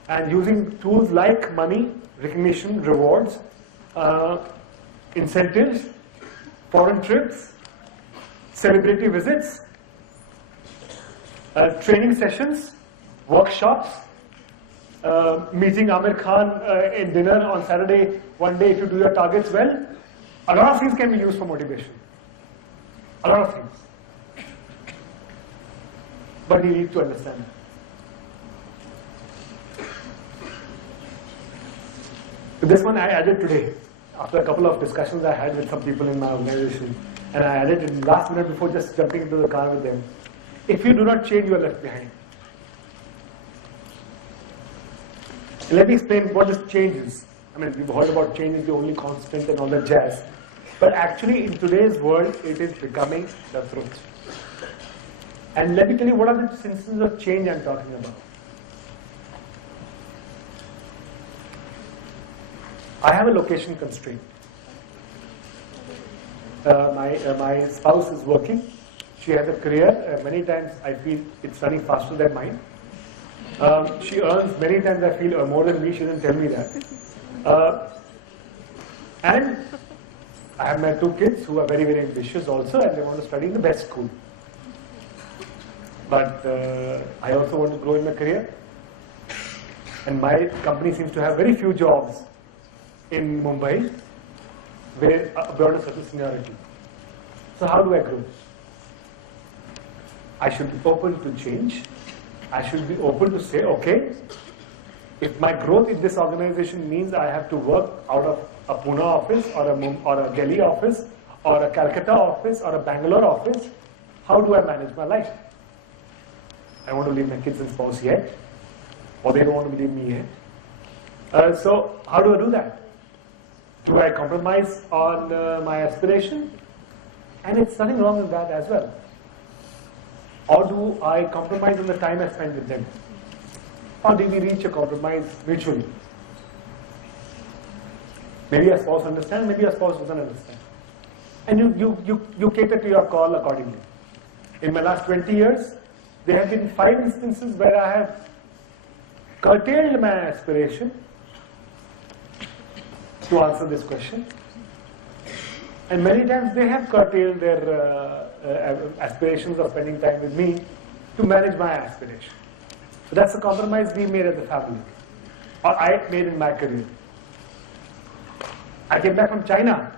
and using tools like money, recognition, rewards, incentives, foreign trips, celebrity visits, training sessions, workshops, meeting Amir Khan in dinner on Saturday, one day if you do your targets well. A lot of things can be used for motivation. A lot of things. But you need to understand. This one I added today, after a couple of discussions I had with some people in my organization, and I added in last minute before just jumping into the car with them. If you do not change, you are left behind. Let me explain what this change is. I mean, we've heard about change is the only constant and all that jazz. But actually, in today's world, it is becoming the truth. And let me tell you what are the instances of change I'm talking about. I have a location constraint. My spouse is working. She has a career. Many times I feel it's running faster than mine. She earns many times I feel more than me. She doesn't tell me that. And I have my 2 kids who are very, very ambitious also, and they want to study in the best school. But I also want to grow in my career. And my company seems to have very few jobs in Mumbai where beyond a certain seniority. So how do I grow? I should be open to change. I should be open to say, okay, if my growth in this organization means I have to work out of a Pune office or a Delhi office or a Calcutta office or a Bangalore office, how do I manage my life? I want to leave my kids and spouse yet, or they don't want to leave me yet. So how do I do that? Do I compromise on my aspiration? And it's nothing wrong with that as well. Or do I compromise on the time I spend with them? Or do we reach a compromise mutually? Maybe a spouse understands, maybe a spouse doesn't understand. And you cater to your call accordingly. In my last 20 years, there have been 5 instances where I have curtailed my aspiration to answer this question. And many times they have curtailed their aspirations of spending time with me to manage my aspiration. So that's a compromise we made as a family, or I made in my career. I came back from China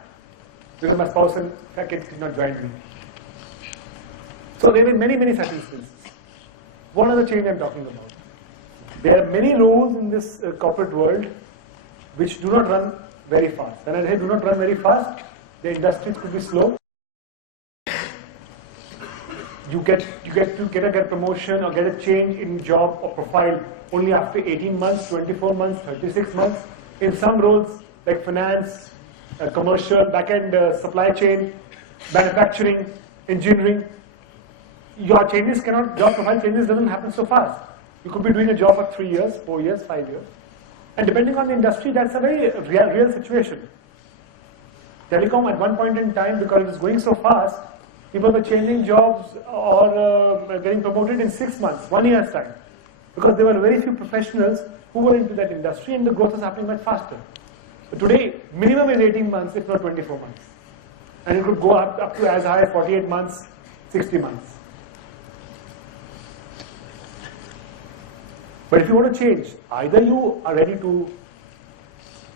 because my spouse and kids did not join me. So there were many, many such instances. What are the change I'm talking about? There are many roles in this corporate world which do not run very fast. When I say do not run very fast, the industry could be slow. You get to get a promotion or get a change in job or profile only after 18 months, 24 months, 36 months. In some roles like finance, commercial, back-end supply chain, manufacturing, engineering, your job profile changes doesn't happen so fast. You could be doing a job for 3 years, 4 years, 5 years. And depending on the industry, that's a very real situation. Telecom at one point in time, because it was going so fast, people were changing jobs or getting promoted in 6 months, 1 year's time. Because there were very few professionals who were into that industry and the growth was happening much faster. But today, minimum is 18 months, if not 24 months. And it could go up to as high as 48 months, 60 months. But if you want to change, either you are ready to,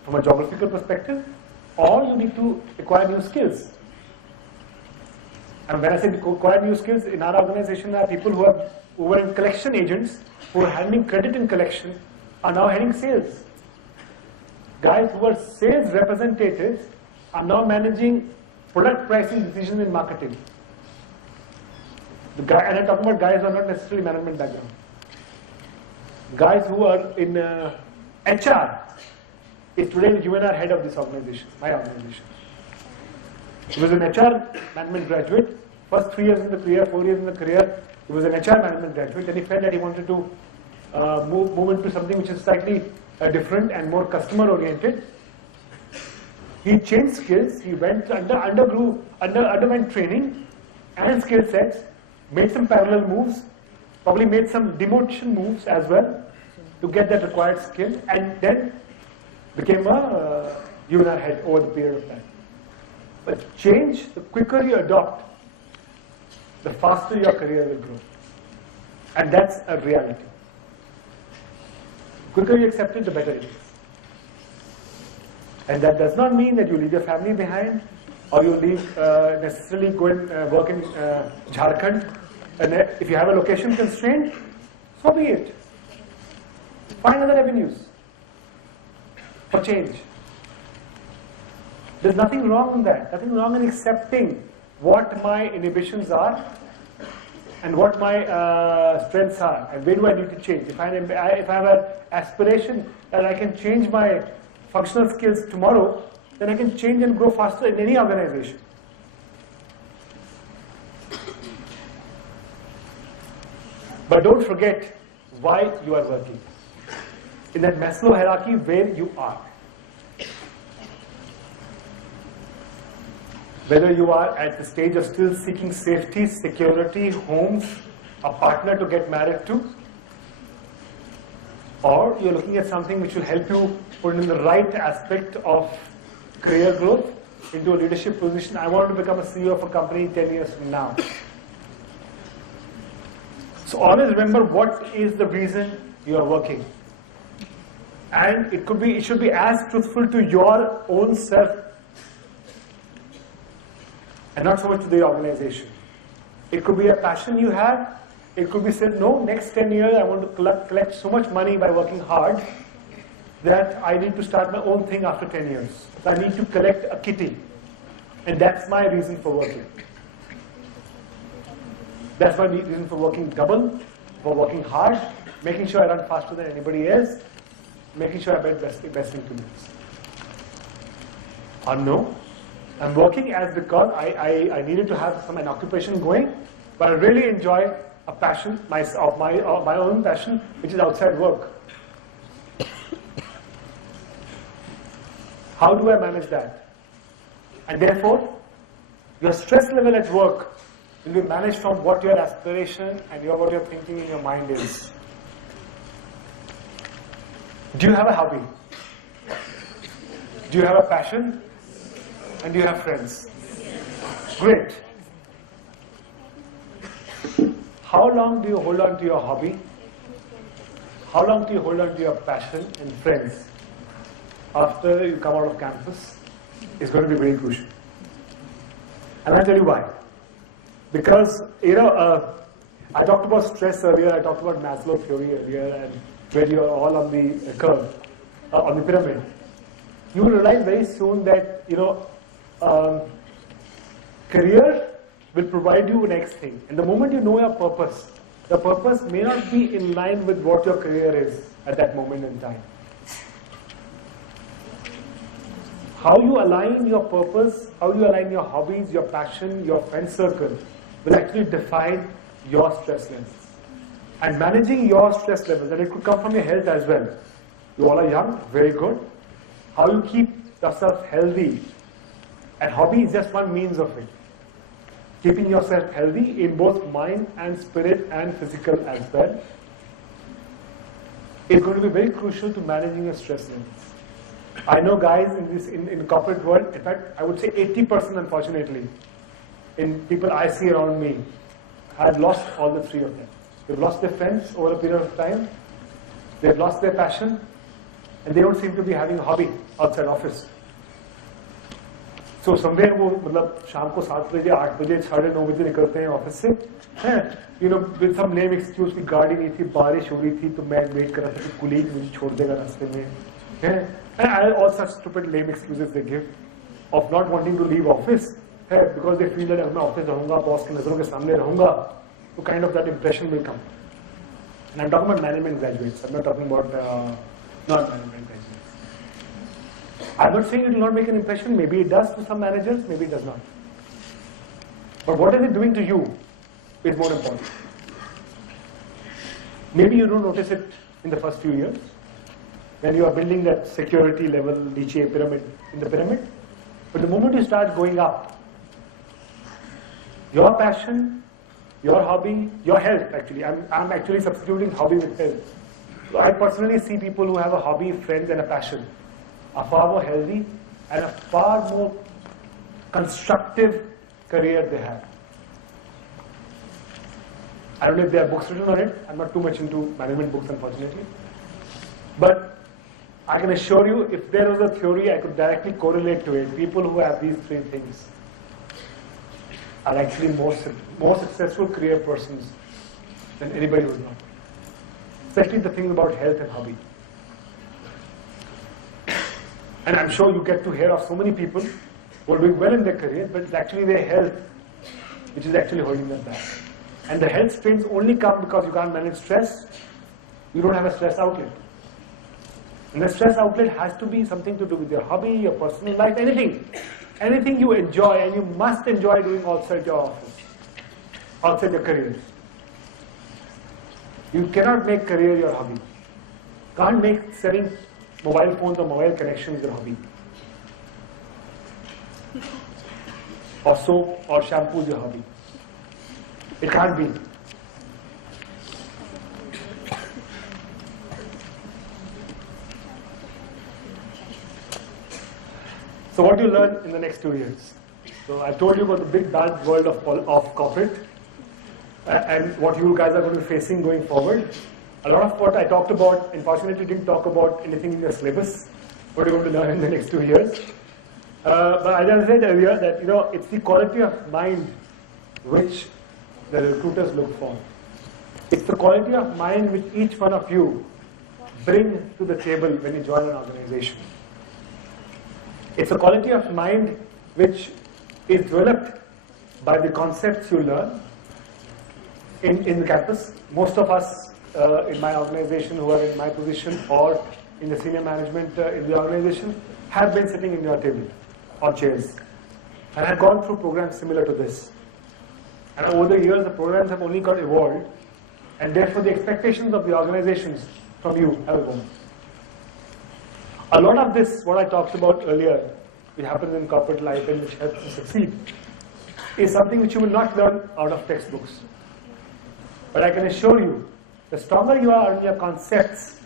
from a geographical perspective, or you need to acquire new skills. And when I say acquire new skills, in our organization there are people who were in collection agents, who are handling credit in collection, are now handling sales. Guys who are sales representatives are now managing product pricing decisions in marketing. And I'm talking about guys who are not necessarily management background. Guys who are in HR is today you and I head of this organization, my organization. He was an HR management graduate, first 3 years in the career, 4 years in the career, he was an HR management graduate, and he felt that he wanted to move into something which is slightly different and more customer oriented. He changed skills, he went underwent training and skill sets, made some parallel moves, probably made some demotion moves as well to get that required skill, and then became a UNR head over the period of time. But change, the quicker you adopt, the faster your career will grow. And that's a reality. The quicker you accept it, the better it is. And that does not mean that you leave your family behind, or you leave necessarily go and work in Jharkhand, And if you have a location constraint, so be it. Find other avenues for change. There's nothing wrong in that. Nothing wrong in accepting what my inhibitions are and what my strengths are, and where do I need to change. If I have an aspiration that I can change my functional skills tomorrow, then I can change and grow faster in any organization. But don't forget why you are working. In that Maslow hierarchy, where you are. Whether you are at the stage of still seeking safety, security, homes, a partner to get married to, or you're looking at something which will help you put in the right aspect of career growth into a leadership position. I want to become a CEO of a company 10 years from now. So always remember what is the reason you are working. And it should be as truthful to your own self and not so much to the organization. It could be a passion you have. It could be said, no, next 10 years I want to collect so much money by working hard that I need to start my own thing after 10 years. So I need to collect a kitty. And that's my reason for working. That's my reason for working double, for working hard, making sure I run faster than anybody else, making sure I bet best increments. Or no, I'm working as because I needed to have an occupation going, but I really enjoy a passion, my own passion, which is outside work. How do I manage that? And therefore, your stress level at work will be managed from what your aspiration and what you're thinking in your mind is. Do you have a hobby? Do you have a passion? And do you have friends? Great. How long do you hold on to your hobby? How long do you hold on to your passion and friends after you come out of campus? It's going to be very crucial. And I'll tell you why. Because, I talked about stress earlier, I talked about Maslow theory earlier, and where you're all on the curve, on the pyramid. You will realize very soon that, career will provide you next thing. And the moment you know your purpose may not be in line with what your career is at that moment in time. How you align your purpose, how you align your hobbies, your passion, your friend circle will actually define your stress levels. And managing your stress levels, and it could come from your health as well. You all are young, very good. How you keep yourself healthy, and hobby is just one means of it. Keeping yourself healthy in both mind and spirit and physical as well is going to be very crucial to managing your stress levels. I know guys in the corporate world, in fact, I would say 80% unfortunately, in people I see around me, have lost all the three of them. They've lost their friends over a period of time, they've lost their passion, and they don't seem to be having a hobby outside office. So somewhere वो मतलब शाम को 7 बजे 8 बजे 9:30 बजे निकलते हैं office से, with some lame excuse कि गाड़ी नहीं थी, बारिश हो रही थी, तो मैं वेट कर रहा था कि कुलीग मुझे छोड़ देगा रास्ते में, and all such stupid lame excuses they give of not wanting to leave office because they feel that मैं ऑफिस रहूँगा, बॉस की नजरों के सामने रहूँगा, so kind of that impression will come. And I'm talking about management graduates. I'm not talking about non-management graduates. I'm not saying it will not make an impression. Maybe it does to some managers, maybe it does not. But what is it doing to you is more important. Maybe you don't notice it in the first few years when you are building that security level niche pyramid in the pyramid. But the moment you start going up, your passion, your hobby, your health actually, I'm actually substituting hobby with health. So I personally see people who have a hobby, friends and a passion are far more healthy and a far more constructive career they have. I don't know if there are books written on it. I'm not too much into management books, unfortunately. But I can assure you, if there was a theory I could directly correlate to it, people who have these three things are actually more successful career persons than anybody would know. Especially the thing about health and hobby. And I'm sure you get to hear of so many people who are doing well in their career, but it's actually their health which is actually holding them back. And the health strains only come because you can't manage stress. You don't have a stress outlet. And the stress outlet has to be something to do with your hobby, your personal life, anything. Anything you enjoy, and you must enjoy doing outside your office, outside your career. You cannot make career your hobby. Can't make selling mobile phones or mobile connections your hobby. Or soap or shampoo is your hobby. It can't be. So what do you learn in the next 2 years? So I told you about the big bad world of corporate and what you guys are going to be facing going forward. A lot of what I talked about, unfortunately didn't talk about anything in your syllabus. What you're going to learn in the next 2 years. But as I said earlier, that it's the quality of mind which the recruiters look for. It's the quality of mind which each one of you bring to the table when you join an organization. It's a quality of mind which is developed by the concepts you learn in the campus. Most of us in my organization who are in my position or in the senior management in the organization have been sitting in your table or chairs and have gone through programs similar to this. And over the years, the programs have only got evolved, and therefore the expectations of the organizations from you have evolved. A lot of this, what I talked about earlier, which happens in corporate life and which helps you succeed, is something which you will not learn out of textbooks. But I can assure you, the stronger you are in your concepts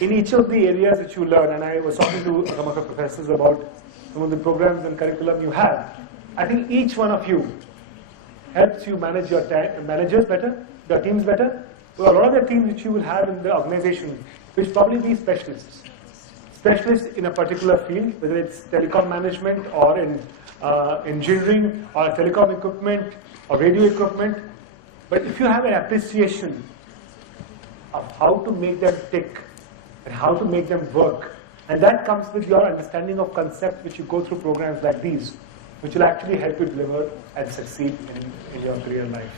in each of the areas which you learn, and I was talking to some of the professors about some of the programs and curriculum you have, I think each one of you helps you manage your managers better, your teams better. So a lot of the teams which you will have in the organization will probably be specialists. Specialists in a particular field, whether it's telecom management or in engineering or telecom equipment or radio equipment. But if you have an appreciation of how to make them tick and how to make them work, and that comes with your understanding of concepts which you go through programs like these, which will actually help you deliver and succeed in your career life.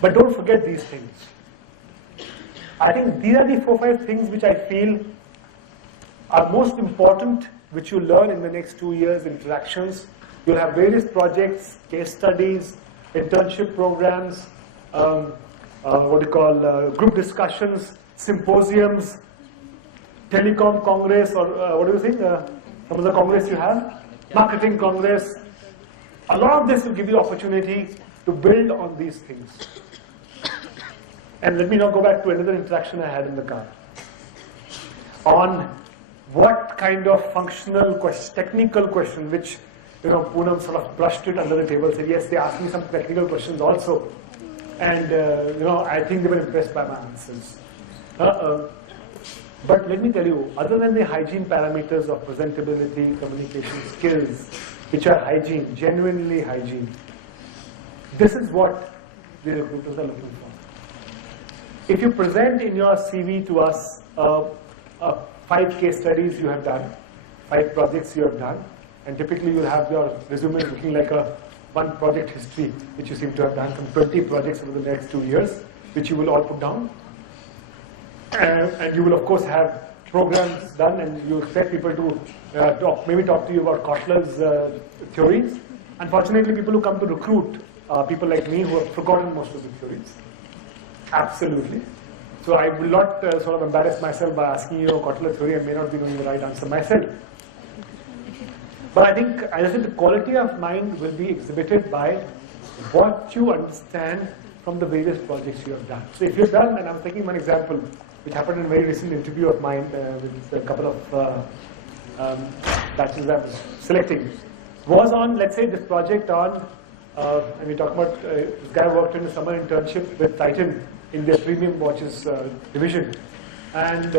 But don't forget these things. I think these are the 4 or 5 things which I feel are most important, which you learn in the next 2 years, interactions. You'll have various projects, case studies, internship programs, group discussions, symposiums, telecom congress, or what do you think? Some of the congress you have, marketing congress. A lot of this will give you opportunity to build on these things. And let me now go back to another interaction I had in the car on what kind of functional question, technical question, which Poonam sort of brushed it under the table, said yes, they asked me some technical questions also, and I think they were impressed by my answers. But let me tell you, other than the hygiene parameters of presentability, communication skills, which are hygiene, genuinely hygiene, this is what the recruiters are looking for. If you present in your CV to us 5 case studies you have done, 5 projects you have done, and typically you'll have your resume looking like one project history, which you seem to have done, some 20 projects over the next 2 years, which you will all put down. And you will of course have programs done, and you expect people to talk to you about Kotler's theories. Unfortunately, people who come to recruit are people like me who have forgotten most of the theories. Absolutely. So I will not sort of embarrass myself by asking you a Kotler theory. I may not be knowing the right answer myself. But I think, as I said, the quality of mind will be exhibited by what you understand from the various projects you have done. So if you've done, and I'm taking one example, which happened in a very recent interview of mine with a couple of batches I was selecting, was on, let's say, this project on, and we talk about, this guy worked in a summer internship with Titan in their premium watches division. And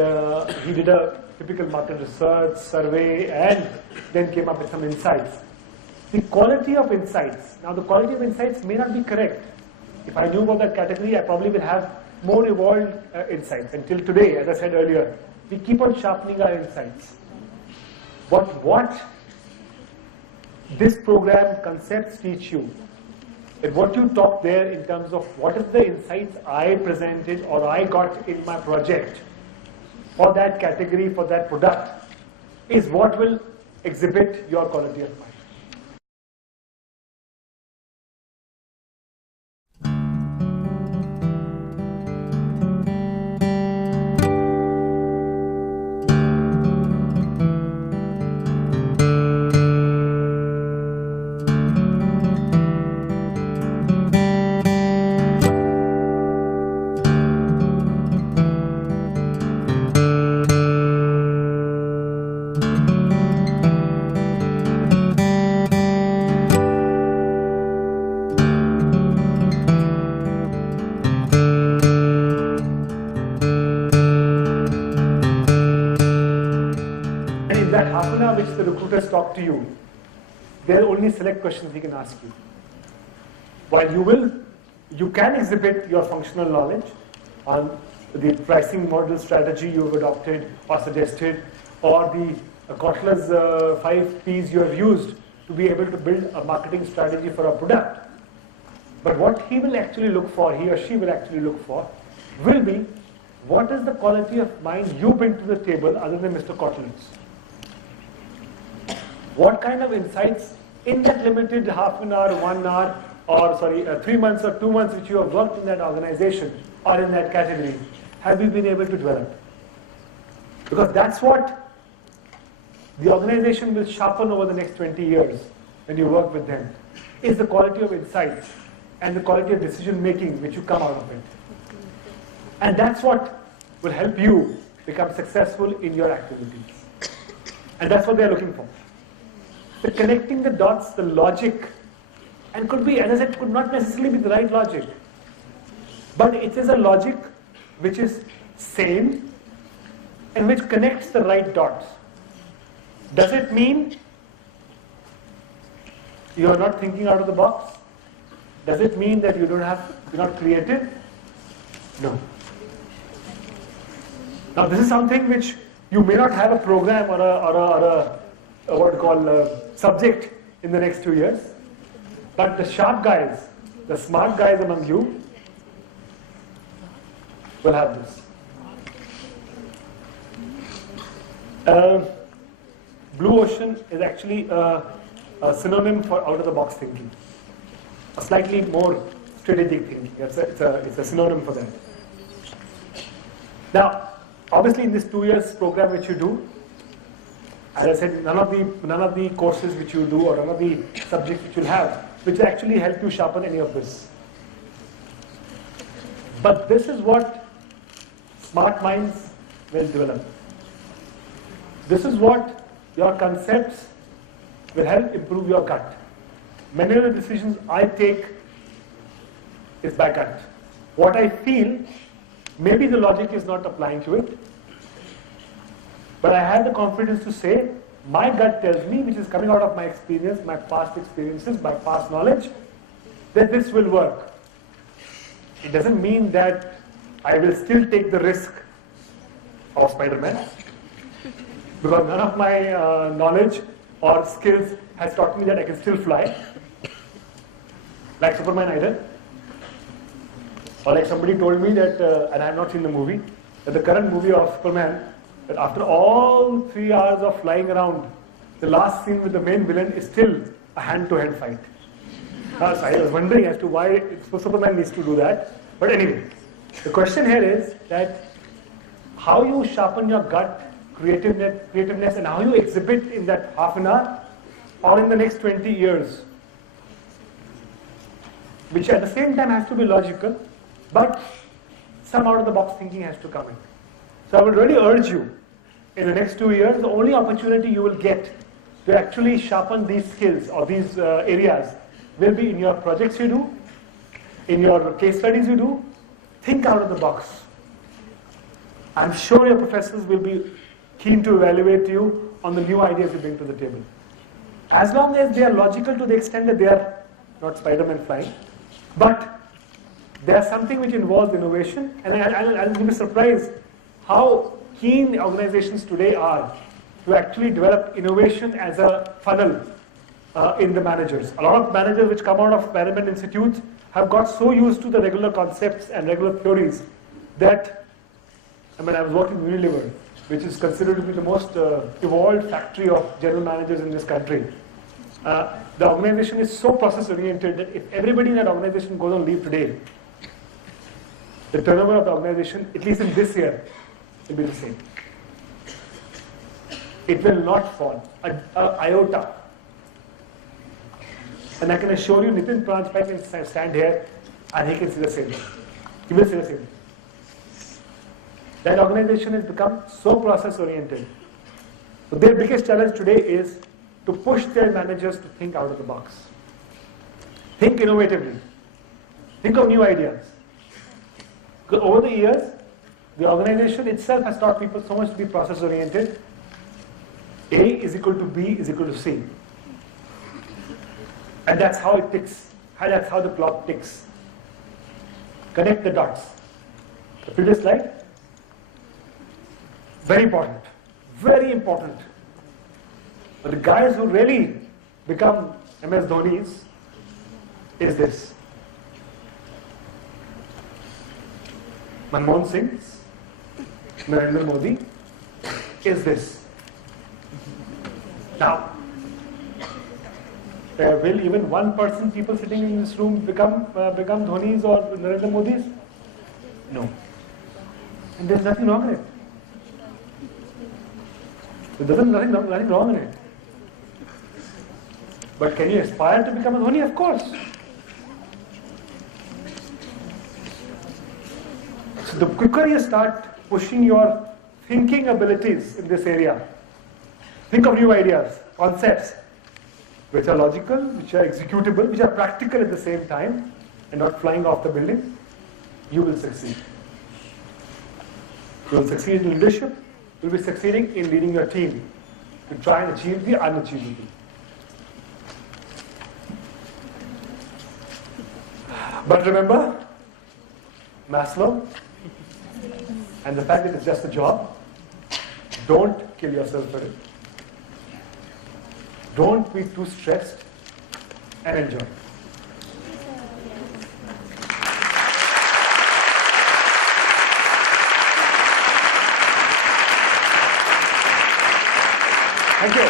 he did a typical market research, survey, and then came up with some insights. The quality of insights. Now the quality of insights may not be correct. If I knew about that category, I probably will have more evolved insights. Until today, as I said earlier, we keep on sharpening our insights. But what this program concepts teach you, and what you taught there in terms of what is the insights I presented or I got in my project for that category, for that product, is what will exhibit your quality of mind. Which the recruiters talk to you, there are only select questions he can ask you. While you can exhibit your functional knowledge on the pricing model strategy you have adopted or suggested, or the Kotler's 5 P's you have used to be able to build a marketing strategy for a product. But what he will actually look for, he or she will actually look for, will be what is the quality of mind you bring to the table other than Mr. Kotler's. What kind of insights in that limited half an hour, 1 hour, or 3 months or 2 months which you have worked in that organization or in that category, have you been able to develop? Because that's what the organization will sharpen over the next 20 years when you work with them, is the quality of insights and the quality of decision making which you come out of it. And that's what will help you become successful in your activities. And that's what they're looking for. The connecting the dots, the logic, and could be, as I said, could not necessarily be the right logic. But it is a logic which is sane and which connects the right dots. Does it mean you are not thinking out of the box? Does it mean that you're not creative? No. Now this is something which you may not have a program or a what you call subject in the next 2 years, but the sharp guys, the smart guys among you will have this. Blue ocean is actually a synonym for out-of-the-box thinking, a slightly more strategic thinking. It's a synonym for that. Now, obviously in this 2 years program which you do, as I said, none of the courses which you do or none of the subjects which you'll have which actually help you sharpen any of this. But this is what smart minds will develop. This is what your concepts will help improve your gut. Many of the decisions I take is by gut. What I feel, maybe the logic is not applying to it, but I have the confidence to say, my gut tells me, which is coming out of my experience, my past experiences, my past knowledge, that this will work. It doesn't mean that I will still take the risk of Spider-Man, because none of my knowledge or skills has taught me that I can still fly, like Superman either. Or like somebody told me that, and I have not seen the movie, that the current movie of Superman, that after all 3 hours of flying around, the last scene with the main villain is still a hand-to-hand fight. So I was wondering as to why Superman needs to do that. But anyway, the question here is that how you sharpen your gut, creativeness, and how you exhibit in that half an hour or in the next 20 years, which at the same time has to be logical, but some out-of-the-box thinking has to come in. So I would really urge you, in the next 2 years, the only opportunity you will get to actually sharpen these skills or these areas will be in your projects you do, in your case studies you do. Think out of the box. I'm sure your professors will be keen to evaluate you on the new ideas you bring to the table. as long as they are logical to the extent that they are not Spider-Man flying, but they are something which involves innovation, and I'll be surprised how keen organizations today are to actually develop innovation as a funnel in the managers. A lot of managers which come out of management institutes have got so used to the regular concepts and regular theories that, I was working in Unilever, which is considered to be the most evolved factory of general managers in this country. The organization is so process oriented that if everybody in that organization goes on leave today, the turnover of the organization, at least in this year, will be the same. It will not fall, an iota. And I can assure you, Nitin Pranjpai can stand here and he can see the same. He will see the same. That organization has become so process oriented. So their biggest challenge today is to push their managers to think out of the box. Think innovatively. Think of new ideas. Because over the years, the organization itself has taught people so much to be process oriented. A is equal to B is equal to C. And that's how it ticks. That's how the clock ticks. Connect the dots. The previous slide. Very important. Very important. But the guys who really become MS Dhonis is this. Manmohan Singh, Narendra Modi is this. Now, will even one person, people sitting in this room, become Dhonis or Narendra Modis? No. And there's nothing wrong in it. There's nothing wrong in it. But can you aspire to become a Dhoni? Of course. So the quicker you start pushing your thinking abilities in this area, think of new ideas, concepts, which are logical, which are executable, which are practical at the same time, and not flying off the building, you will succeed. You will succeed in leadership, you will be succeeding in leading your team to try and achieve the unachievable. But remember, Maslow, and the fact that it's just a job, don't kill yourself for it. Don't be too stressed and enjoy. Thank you.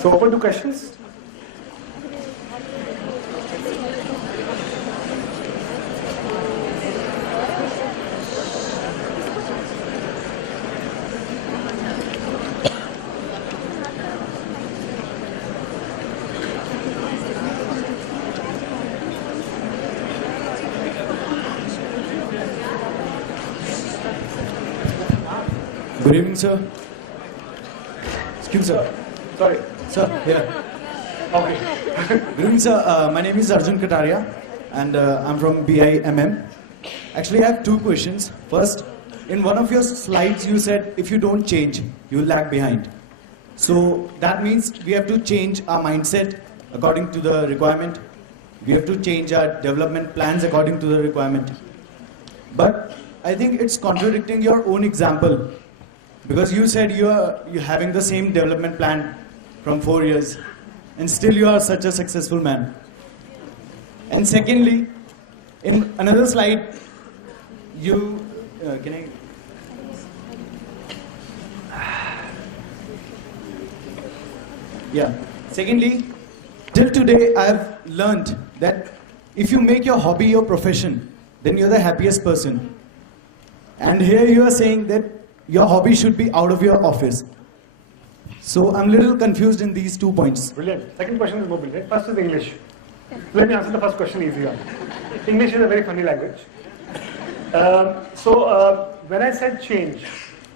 So open to questions. Good evening, sir. Excuse me, sir. Sorry. Sir, here. Okay. Good evening, sir. My name is Arjun Kataria, and I'm from BIMM. Actually, I have two questions. First, in one of your slides, you said if you don't change, you will lag behind. So that means we have to change our mindset according to the requirement. We have to change our development plans according to the requirement. But I think it's contradicting your own example. Because you said you're having the same development plan from 4 years, and still you are such a successful man. And secondly, in another slide, you can I? Yeah. Secondly, till today I have learned that if you make your hobby your profession, then you're the happiest person. And here you are saying that your hobby should be out of your office. So I'm a little confused in these 2 points. Brilliant. Second question is more brilliant. First is English. Let me answer the first question easier. English is a very funny language. When I said change,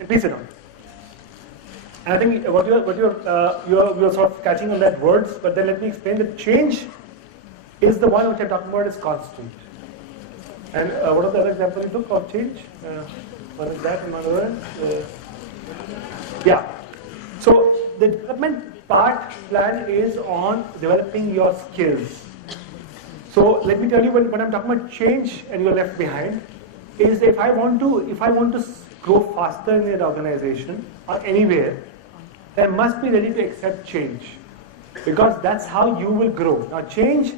please sit down. And I think you're sort of catching on that words, but then let me explain that change is the one which I'm talking about is constant. And what are the other examples you took of change? One is that and one other is Yeah. So the development part plan is on developing your skills. So let me tell you, when I'm talking about change and you're left behind, is if I want to grow faster in an organization or anywhere, then I must be ready to accept change, because that's how you will grow. Now, change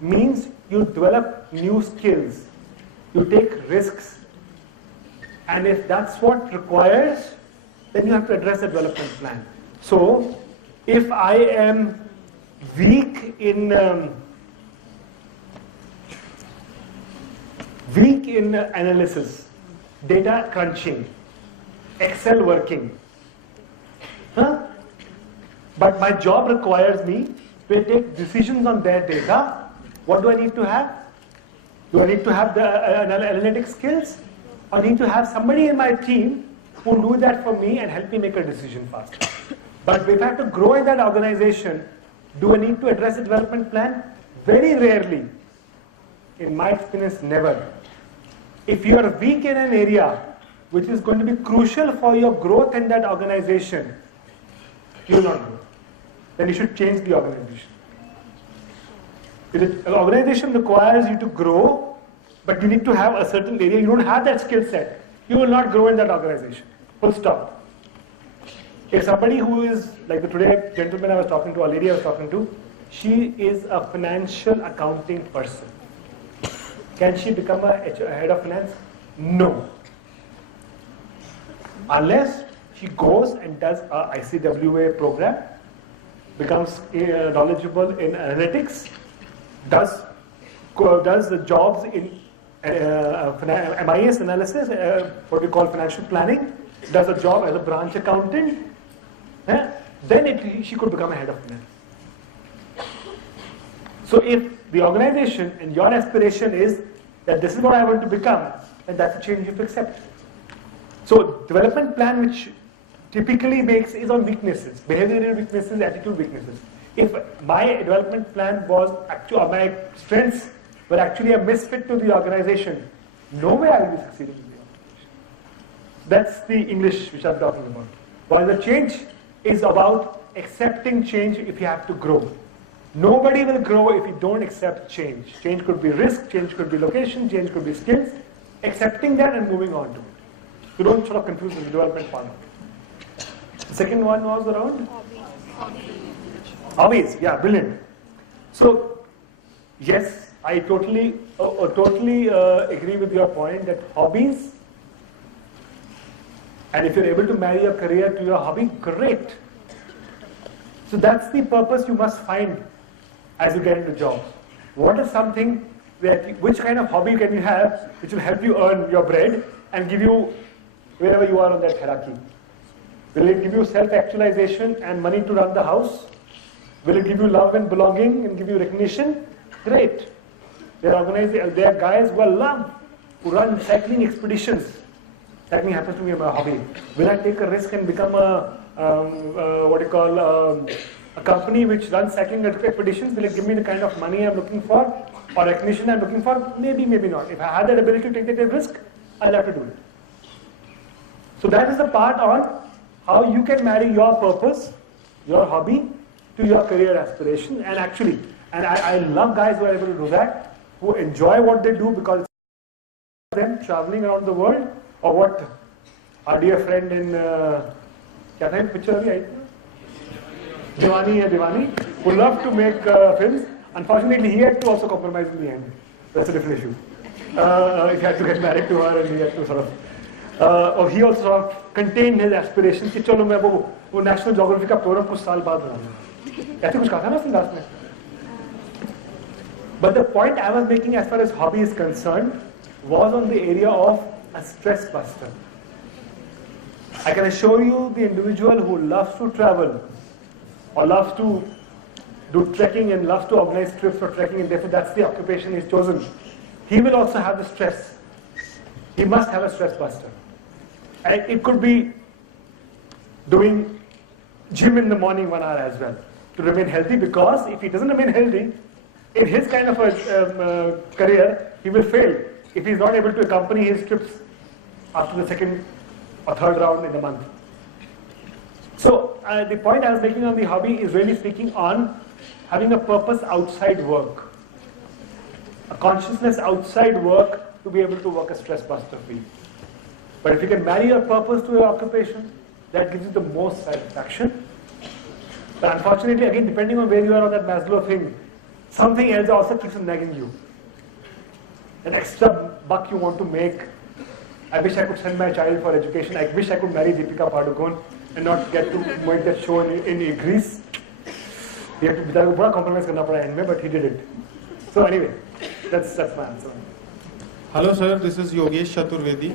means you develop new skills, you take risks, and if that's what requires, then you have to address the development plan. So, if I am weak in analysis, data crunching, Excel working, but my job requires me to take decisions on their data, what do I need to have? Do I need to have the analytic skills? Or need to have somebody in my team who do that for me and help me make a decision faster? But if I have to grow in that organization, do I need to address the development plan? Very rarely. In my experience, never. If you are weak in an area which is going to be crucial for your growth in that organization, you will not grow. Then you should change the organization. If the organization requires you to grow, but you need to have a certain area, you don't have that skill set, you will not grow in that organization. Full stop. If somebody who is, like the today gentleman I was talking to, a lady I was talking to, she is a financial accounting person. Can she become a head of finance? No. Unless she goes and does a ICWA program, becomes knowledgeable in analytics, does the jobs in MIS analysis, what we call financial planning, does a job as a branch accountant, then she could become a head of finance. So if the organization and your aspiration is that this is what I want to become, then that's a change you have to accept. So development plan, which typically is on weaknesses, behavioral weaknesses, attitude weaknesses. If my development plan was actually, my strengths were actually a misfit to the organization, no way I will be succeeding in the organization. That's the English which I'm talking about. While the change is about accepting change if you have to grow. Nobody will grow if you don't accept change. Change could be risk, change could be location, change could be skills. Accepting that and moving on to it. You don't sort of confuse the development part. The second one was around? Hobbies, yeah, brilliant. So, yes, I totally agree with your point that hobbies, and if you're able to marry your career to your hobby, great. So that's the purpose you must find as you get into jobs. What is something which kind of hobby can you have which will help you earn your bread and give you wherever you are on that hierarchy? Will it give you self-actualization and money to run the house? Will it give you love and belonging and give you recognition? Great. There are guys who are loved, who run cycling expeditions. Cycling happens to be my hobby. Will I take a risk and become a company which runs cycling expeditions? Will it give me the kind of money I'm looking for or recognition I'm looking for? Maybe, maybe not. If I had that ability to take that risk, I'll have to do it. So that is the part on how you can marry your purpose, your hobby, to your career aspiration. And actually, I love guys who are able to do that, who enjoy what they do because it's them traveling around the world, or what our dear friend in picture Devani, who loved to make films. Unfortunately, he had to also compromise in the end. That's a different issue. He had to get married to her, and he had to sort of. He also sort of contained his aspirations. कि चलो मैं वो National Geography का program कुछ साल बाद बनाऊंगा. ऐसे कुछ कहा था ना उसने last में. But the point I was making as far as hobby is concerned was on the area of a stress buster. I can assure you the individual who loves to travel or loves to do trekking and loves to organize trips for trekking, and therefore that's the occupation he's chosen, he will also have the stress. He must have a stress buster. And it could be doing gym in the morning 1 hour as well to remain healthy, because if he doesn't remain healthy, in his kind of a career, he will fail if he's not able to accompany his trips after the second or third round in the month. the point I was making on the hobby is really speaking on having a purpose outside work, a consciousness outside work to be able to work a stress buster for you. But if you can marry your purpose to your occupation, that gives you the most satisfaction. But unfortunately, again, depending on where you are on that Maslow thing, something else also keeps on nagging you. An extra buck you want to make. I wish I could send my child for education. I wish I could marry Deepika Padukone and not get to make that show in Greece. He had to bit compromise karna pada end mein, but he did it. So anyway, that's my answer. Hello sir, this is Yogesh Chaturvedi.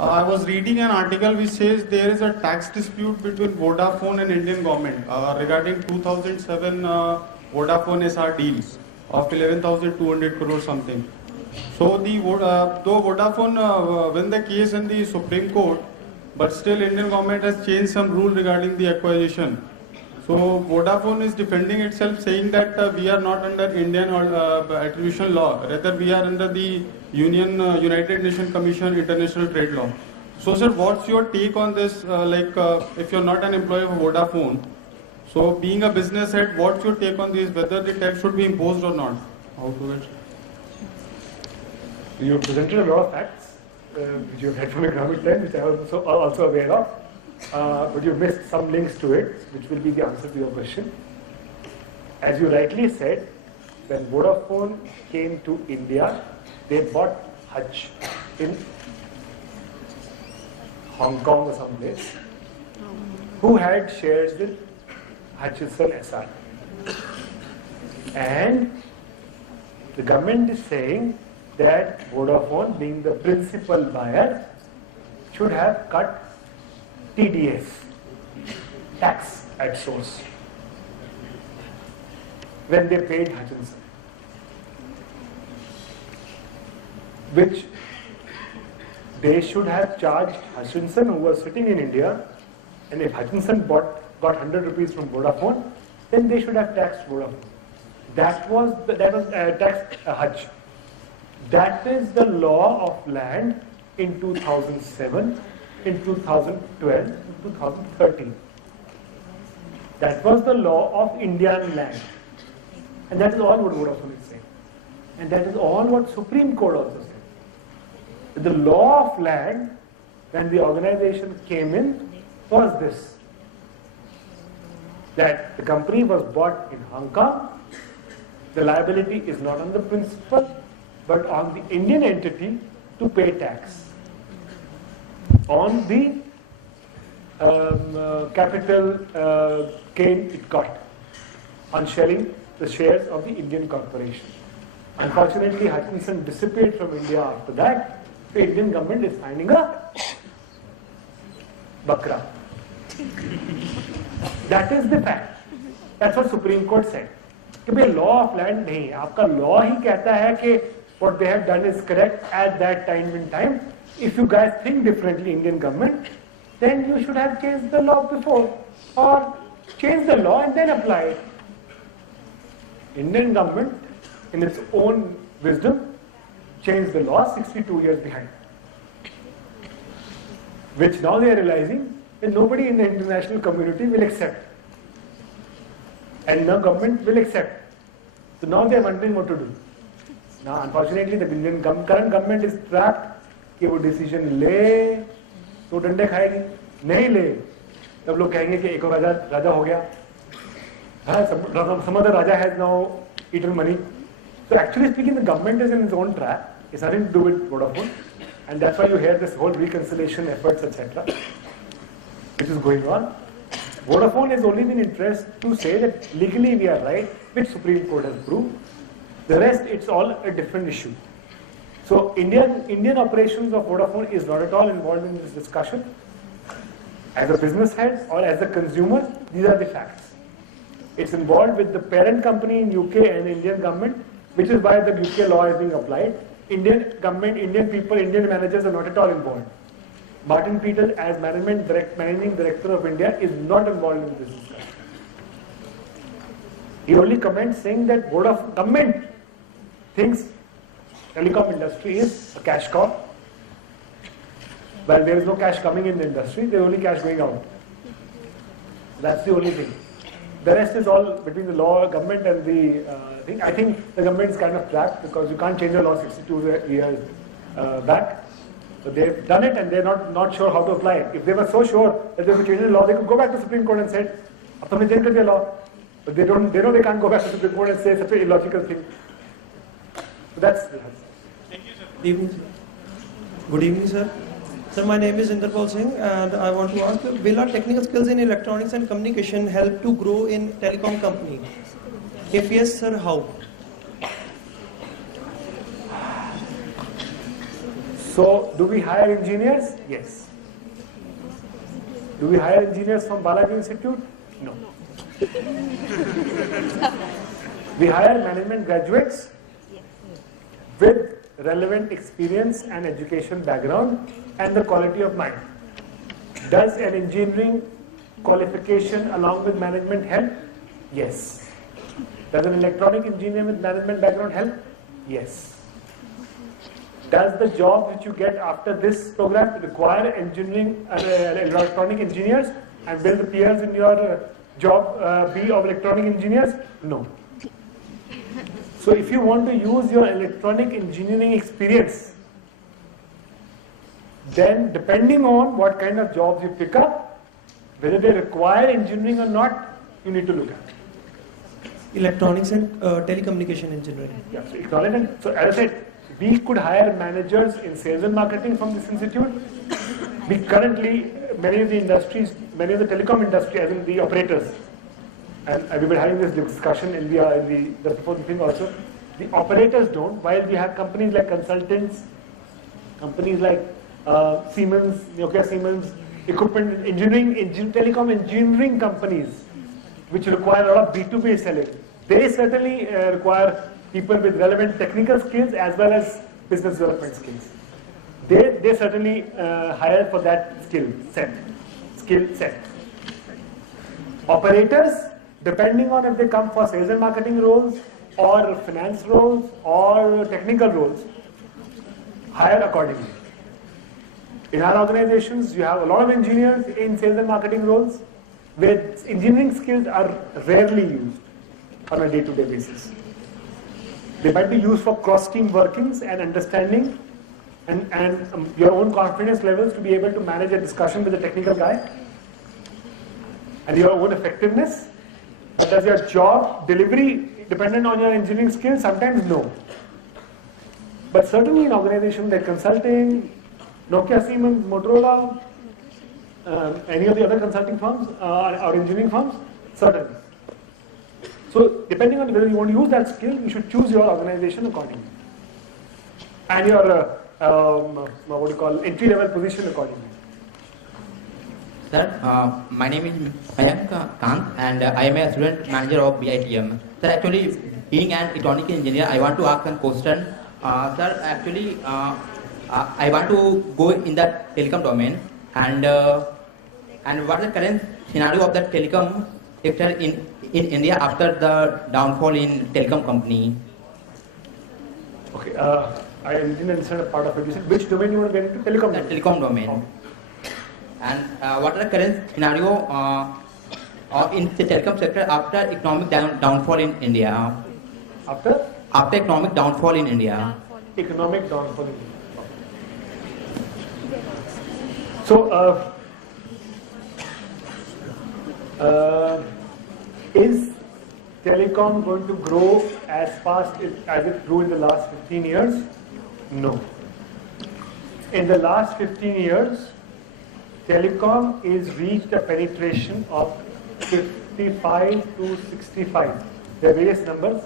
I was reading an article which says there is a tax dispute between Vodafone and Indian government regarding 2007 Vodafone SR deals of 11,200 crore something. So though Vodafone won the case in the Supreme Court, but still Indian government has changed some rule regarding the acquisition. So Vodafone is defending itself, saying that we are not under Indian or attribution law, rather we are under the United Nations Commission International Trade Law. So sir, what's your take on this? If you're not an employee of Vodafone, so being a business head, what's your take on this? Whether the tax should be imposed or not? How to it? You presented a lot of facts, which you have had from economic times, which I was also aware of. But you missed some links to it, which will be the answer to your question. As you rightly said, when Vodafone came to India, they bought Hutch in Hong Kong or someplace, who had shares with Hutchison SR. And the government is saying that Vodafone, being the principal buyer, should have cut TDS, tax at source, when they paid Hutchinson, which they should have charged Hutchinson, who was sitting in India, and if Hutchinson got 100 rupees from Vodafone, then they should have taxed Vodafone. That was taxed Hutch. That is the law of land in 2007, in 2012, in 2013. That was the law of Indian land. And that is all what Vodafone is saying. And that is all what Supreme Court also said. The law of land, when the organization came in, was this. That the company was bought in Hong Kong. The liability is not on the principal, but on the Indian entity to pay tax on the capital gain it got on selling the shares of the Indian corporation. Unfortunately, Hutchinson disappeared from India after that. The Indian government is finding a bakra. That is the fact. That's what Supreme Court said. कि भाई law of land नहीं है, आपका law ही कहता है कि what they have done is correct at that time in time. If you guys think differently, Indian government, then you should have changed the law before, or change the law and then apply it. Indian government, in its own wisdom, changed the law 62 years behind, which now they are realizing that nobody in the international community will accept, and no government will accept. So now they are wondering what to do. Now, unfortunately, the Indian current government is trapped कि वो decision ले तो डंडे खाएगी, नहीं ले तब लोग कहेंगे कि एक और राजा हो गया. Some other raja has now eaten money. So actually speaking, the government is in its own trap. It's nothing to do with Vodafone, and that's why you hear this whole reconciliation efforts, etc., which is going on. Vodafone has only been interested to say that legally we are right, which Supreme Court has proved. The rest, it's all a different issue. So Indian operations of Vodafone is not at all involved in this discussion. As a business head or as a consumer, these are the facts. It's involved with the parent company in UK and Indian government, which is why the UK law is being applied. Indian government, Indian people, Indian managers are not at all involved. Martin Peters, as managing director of India, is not involved in this discussion. He only comments saying that Vodafone government thinks telecom industry is a cash cow. While there is no cash coming in the industry, there is only cash going out. That's the only thing. The rest is all between the law, government and the thing. I think the government is kind of trapped because you can't change the law 62 years back. So they've done it and they're not sure how to apply it. If they were so sure that they would change the law, they could go back to Supreme Court and say, "Ab tumne change kar diya law." But they know they can't go back to Supreme Court and say such an illogical thing. So that's. Thank you, sir. Good evening, sir. Good evening, sir. Sir, my name is Inderpal Singh, and I want to ask, will our technical skills in electronics and communication help to grow in telecom company? If yes, sir, how? So, do we hire engineers? Yes. Do we hire engineers from Balaji Institute? No. We hire management graduates with relevant experience and education background and the quality of mind. Does an engineering qualification along with management help? Yes. Does an electronic engineer with management background help? Yes. Does the job which you get after this program require engineering electronic engineers, and will the peers in your job be of electronic engineers? No. So if you want to use your electronic engineering experience, then depending on what kind of jobs you pick up, whether they require engineering or not, you need to look at. Electronics and telecommunication engineering. Yeah, so as I said, we could hire managers in sales and marketing from this institute. We currently, many of the telecom industry, as in the operators, and we've been having this discussion in the before the thing also, the operators don't, while we have companies like consultants, companies like Siemens, Nokia Siemens, equipment engineering, telecom engineering companies, which require a lot of B2B selling. They certainly require people with relevant technical skills as well as business development skills. They certainly hire for that skill set. Operators, depending on if they come for sales and marketing roles or finance roles or technical roles, hire accordingly. In our organizations, you have a lot of engineers in sales and marketing roles where engineering skills are rarely used on a day-to-day basis. They might be used for cross-team workings and understanding and your own confidence levels to be able to manage a discussion with a technical guy and your own effectiveness. But does your job delivery dependent on your engineering skills? Sometimes no. But certainly in organizations like consulting, Nokia, Siemens, Motorola, any of the other consulting firms or engineering firms, certainly. So depending on whether you want to use that skill, you should choose your organization accordingly. And your entry-level position accordingly. Sir, my name is Mayank Kant and I am a student manager of BITM. Sir, actually, being an electronic engineer, I want to ask a question. Sir, actually, I want to go in the telecom domain and what is the current scenario of the telecom sector in India after the downfall in telecom company? Okay, I didn't understand a part of it. You said which domain you want to get into? Telecom. The telecom domain. Oh. And what is the current scenario in the telecom sector after economic downfall in India? After? After economic downfall in India. Economic downfall in India. So, is telecom going to grow as fast as it grew in the last 15 years? No. In the last 15 years, telecom is reached a penetration of 55 to 65. There are various numbers.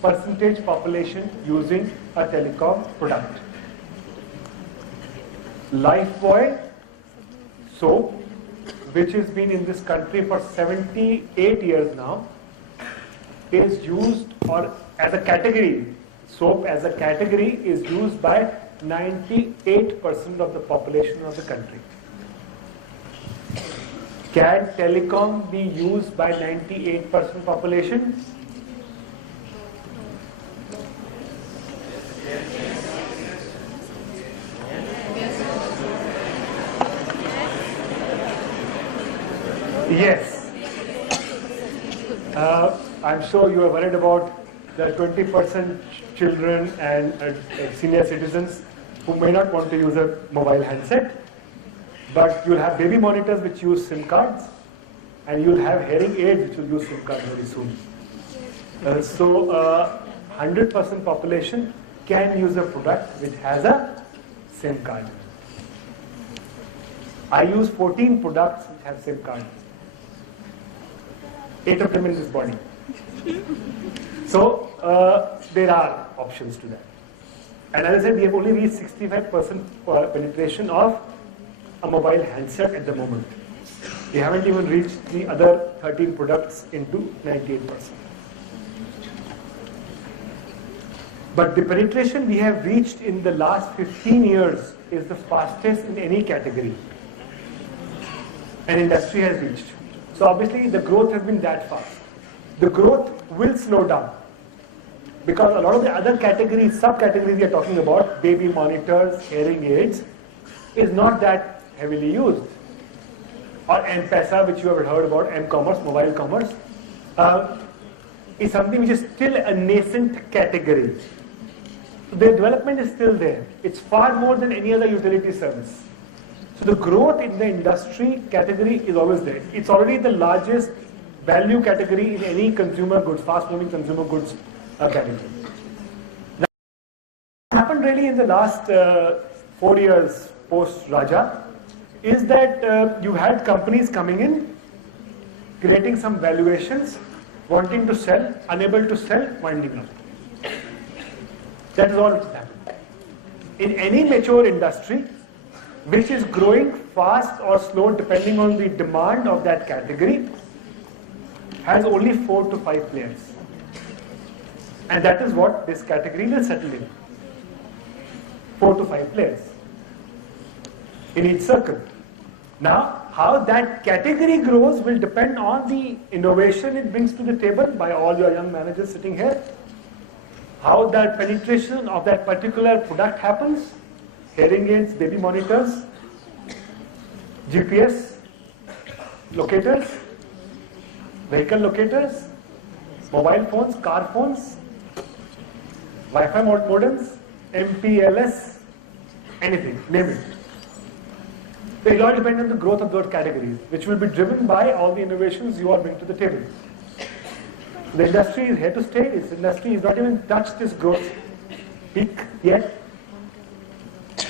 Percentage population using a telecom product. Lifebuoy soap, which has been in this country for 78 years now, is used, or as a category, soap as a category is used by 98% of the population of the country. Can telecom be used by 98% population? Yes. I'm sure you are worried about the 20% children and senior citizens who may not want to use a mobile handset, but you'll have baby monitors which use SIM cards, and you'll have hearing aids which will use SIM cards very soon. So 100% population can use a product which has a SIM card. I use 14 products which have SIM cards. 8 of them in this body. So there are options to that. And as I said, we have only reached 65% penetration of a mobile handset at the moment. We haven't even reached the other 13 products into 98%. But the penetration we have reached in the last 15 years is the fastest in any category an industry has reached. So obviously the growth has been that fast. The growth will slow down because a lot of the other categories, subcategories we are talking about, baby monitors, hearing aids, is not that heavily used. Or M-Pesa, which you have heard about, M-commerce, mobile commerce, is something which is still a nascent category. So the development is still there. It's far more than any other utility service. So the growth in the industry category is always there. It's already the largest value category in any consumer goods, fast-moving consumer goods category. Now, what happened really in the last 4 years post-Raja is that you had companies coming in, creating some valuations, wanting to sell, unable to sell, winding up. That is all that has happened. In any mature industry, which is growing fast or slow depending on the demand of that category, has only 4 to 5 players. And that is what this category will settle in. 4 to 5 players in each circle. Now, how that category grows will depend on the innovation it brings to the table by all your young managers sitting here. How that penetration of that particular product happens, hearing aids, baby monitors, GPS, locators, vehicle locators, mobile phones, car phones, Wi-Fi modems, MPLS, anything, name it. So it will all depend on the growth of those categories, which will be driven by all the innovations you all bring to the table. The industry is here to stay. This industry has not even touched this growth peak yet.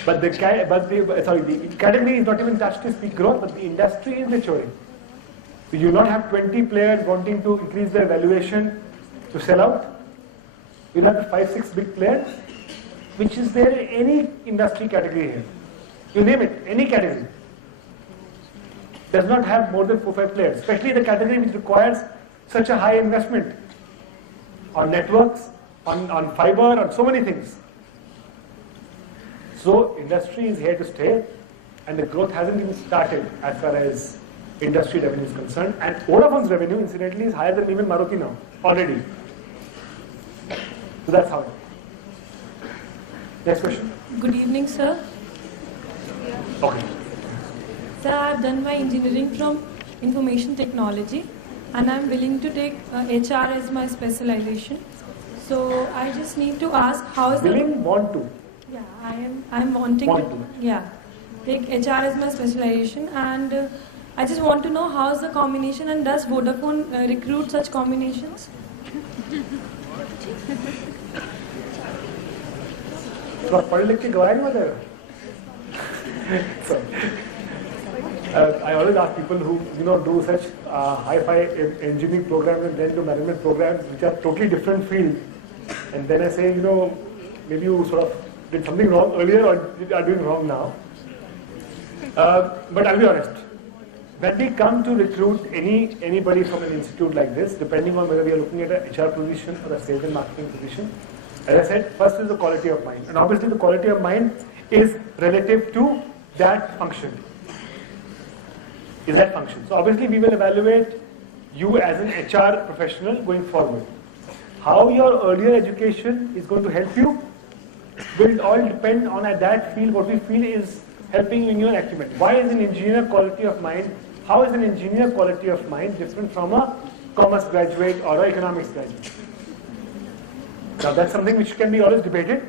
But the category is not even touched its peak growth, but the industry is maturing. So you will not have 20 players wanting to increase their valuation to sell out. You will have 5, 6 big players, which is there in any industry category here. You name it, any category. Does not have more than 4, 5 players, especially the category which requires such a high investment on networks, on fiber, on so many things. So industry is here to stay, and the growth hasn't even started as far as industry revenue is concerned. And Vodafone's revenue, incidentally, is higher than even Maruti now, already. So that's how it is. Next question. Good evening, sir. Okay. Sir, I have done my engineering from information technology, and I'm willing to take HR as my specialization. So I just need to ask, how is Willing, want to. Yeah, I'm wanting to take HR as my specialization, and I just want to know how is the combination, and does Vodafone recruit such combinations? पढ़ लिख के गवाया नहीं होता I always ask people who do such hi-fi engineering programs and then do management programs which are totally different fields, and then I say, maybe you sort of did something wrong earlier or are doing wrong now. But I'll be honest. When we come to recruit anybody from an institute like this, depending on whether we are looking at an HR position or a sales and marketing position, as I said, first is the quality of mind. And obviously the quality of mind is relative to that function. So obviously we will evaluate you as an HR professional going forward. How your earlier education is going to help you will all depend on at that field what we feel is helping you in your acumen. Why is an engineer quality of mind? How is an engineer quality of mind different from a commerce graduate or an economics graduate. Now that's something which can be always debated,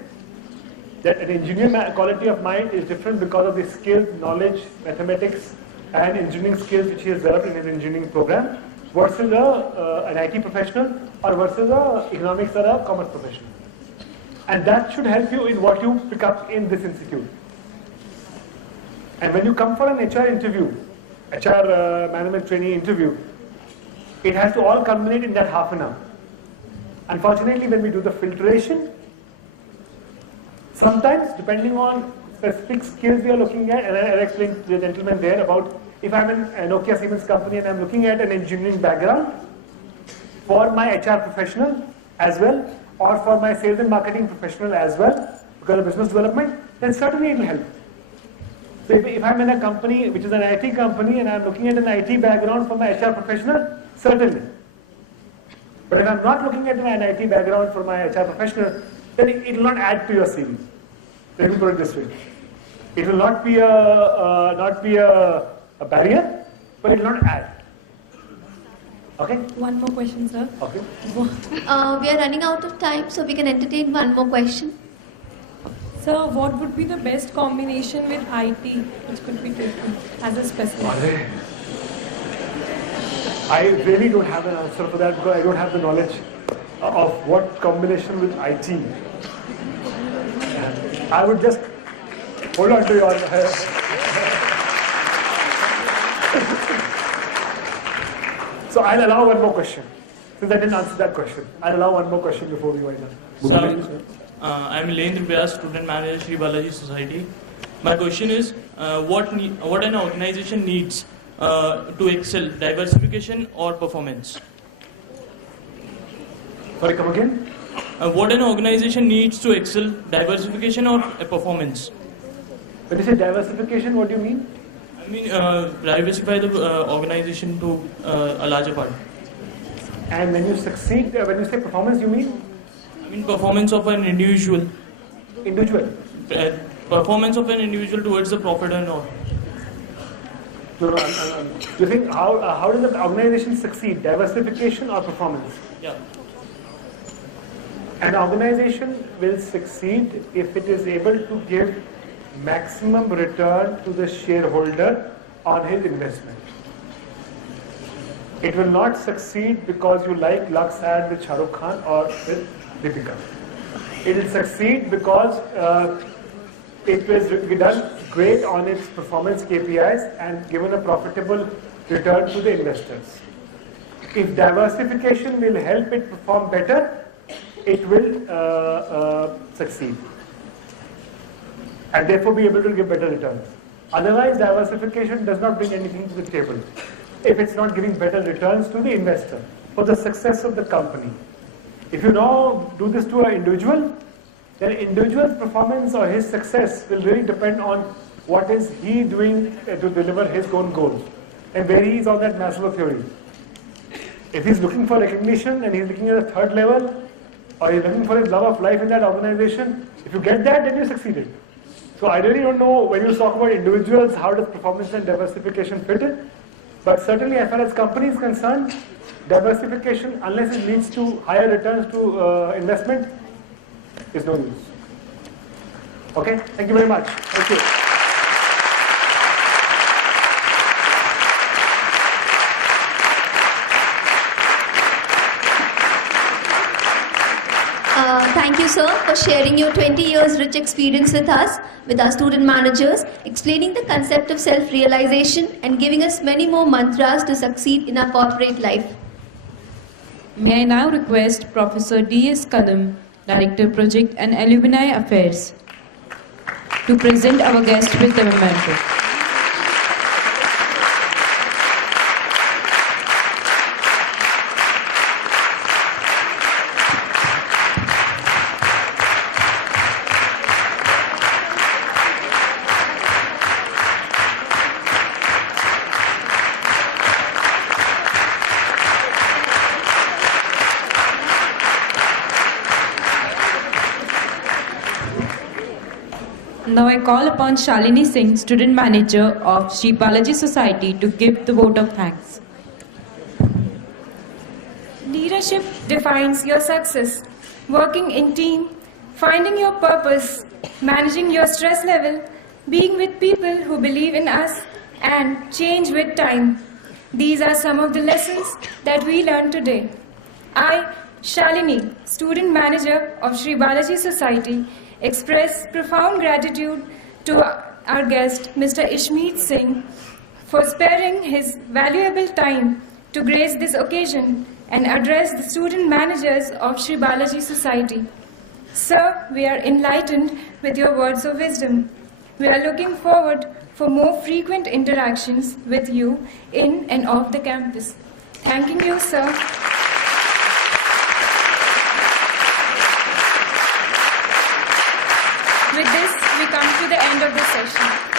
that an engineer quality of mind is different because of the skills, knowledge, mathematics and engineering skills which he has developed in his engineering program versus an IT professional or versus an economics or a commerce professional. And that should help you in what you pick up in this institute. And when you come for an HR interview, HR management trainee interview, it has to all culminate in that half an hour. Unfortunately, when we do the filtration, sometimes depending on specific skills we are looking at, and I explained to the gentleman there about if I'm in a Nokia Siemens company and I'm looking at an engineering background for my HR professional as well, or for my sales and marketing professional as well, because of business development, then certainly it will help. So if I'm in a company which is an IT company and I'm looking at an IT background for my HR professional, certainly. But if I'm not looking at an IT background for my HR professional, then it will not add to your CV. Let me put it this way. It will not be a barrier, but it will not add. Okay? One more question, sir. Okay. We are running out of time, so we can entertain one more question. Sir, what would be the best combination with IT which could be taken as a specialist? I really don't have an answer for that because I don't have the knowledge of what combination with IT. I would just hold on to your... So I'll allow one more question. Since I didn't answer that question, I'll allow one more question before we wind up. Sir, I'm Lendra Vyas, student manager, Sri Balaji Society. My question is, what an organization needs to excel, diversification or performance? Sorry, come again? What an organization needs to excel, diversification or performance? When you say diversification, what do you mean? I mean, diversify the organization to a larger part. And when you succeed, when you say performance, you mean? I mean, performance of an individual. Individual. Performance of an individual towards the profit and all. No, do you think how does the organization succeed? Diversification or performance? Yeah. An organization will succeed if it is able to give maximum return to the shareholder on his investment. It will not succeed because you like Lux ad with Shah Rukh Khan or with Deepika. It will succeed because it was done great on its performance KPIs and given a profitable return to the investors. If diversification will help it perform better, it will succeed and therefore be able to give better returns. Otherwise, diversification does not bring anything to the table if it's not giving better returns to the investor for the success of the company. If you now do this to an individual, then individual's performance or his success will really depend on what is he doing to deliver his own goals and where he is on that Maslow theory. If he's looking for recognition and he's looking at a third level, or he's looking for his love of life in that organization, if you get that, then you succeeded. So I really don't know when you talk about individuals, how does performance and diversification fit in? But certainly as far as company is concerned, diversification, unless it leads to higher returns to investment, is no use. Okay, thank you very much. Thank you. Thank you, sir, for sharing your 20 years rich experience with us, with our student managers, explaining the concept of self-realization and giving us many more mantras to succeed in our corporate life. May I now request Professor D.S. Kadam, Director Project and Alumni Affairs, to present our guest with the memento. Now I call upon Shalini Singh, Student Manager of Sri Balaji Society, to give the vote of thanks. leadership defines your success. Working in team, finding your purpose, managing your stress level, being with people who believe in us, and change with time. These are some of the lessons that we learned today. I, Shalini, student manager of Sri Balaji Society, express profound gratitude to our guest, Mr. Ishmeet Singh, for sparing his valuable time to grace this occasion and address the student managers of Sri Balaji Society. Sir, we are enlightened with your words of wisdom. We are looking forward for more frequent interactions with you in and off the campus. Thanking you, sir. With this, we come to the end of the session.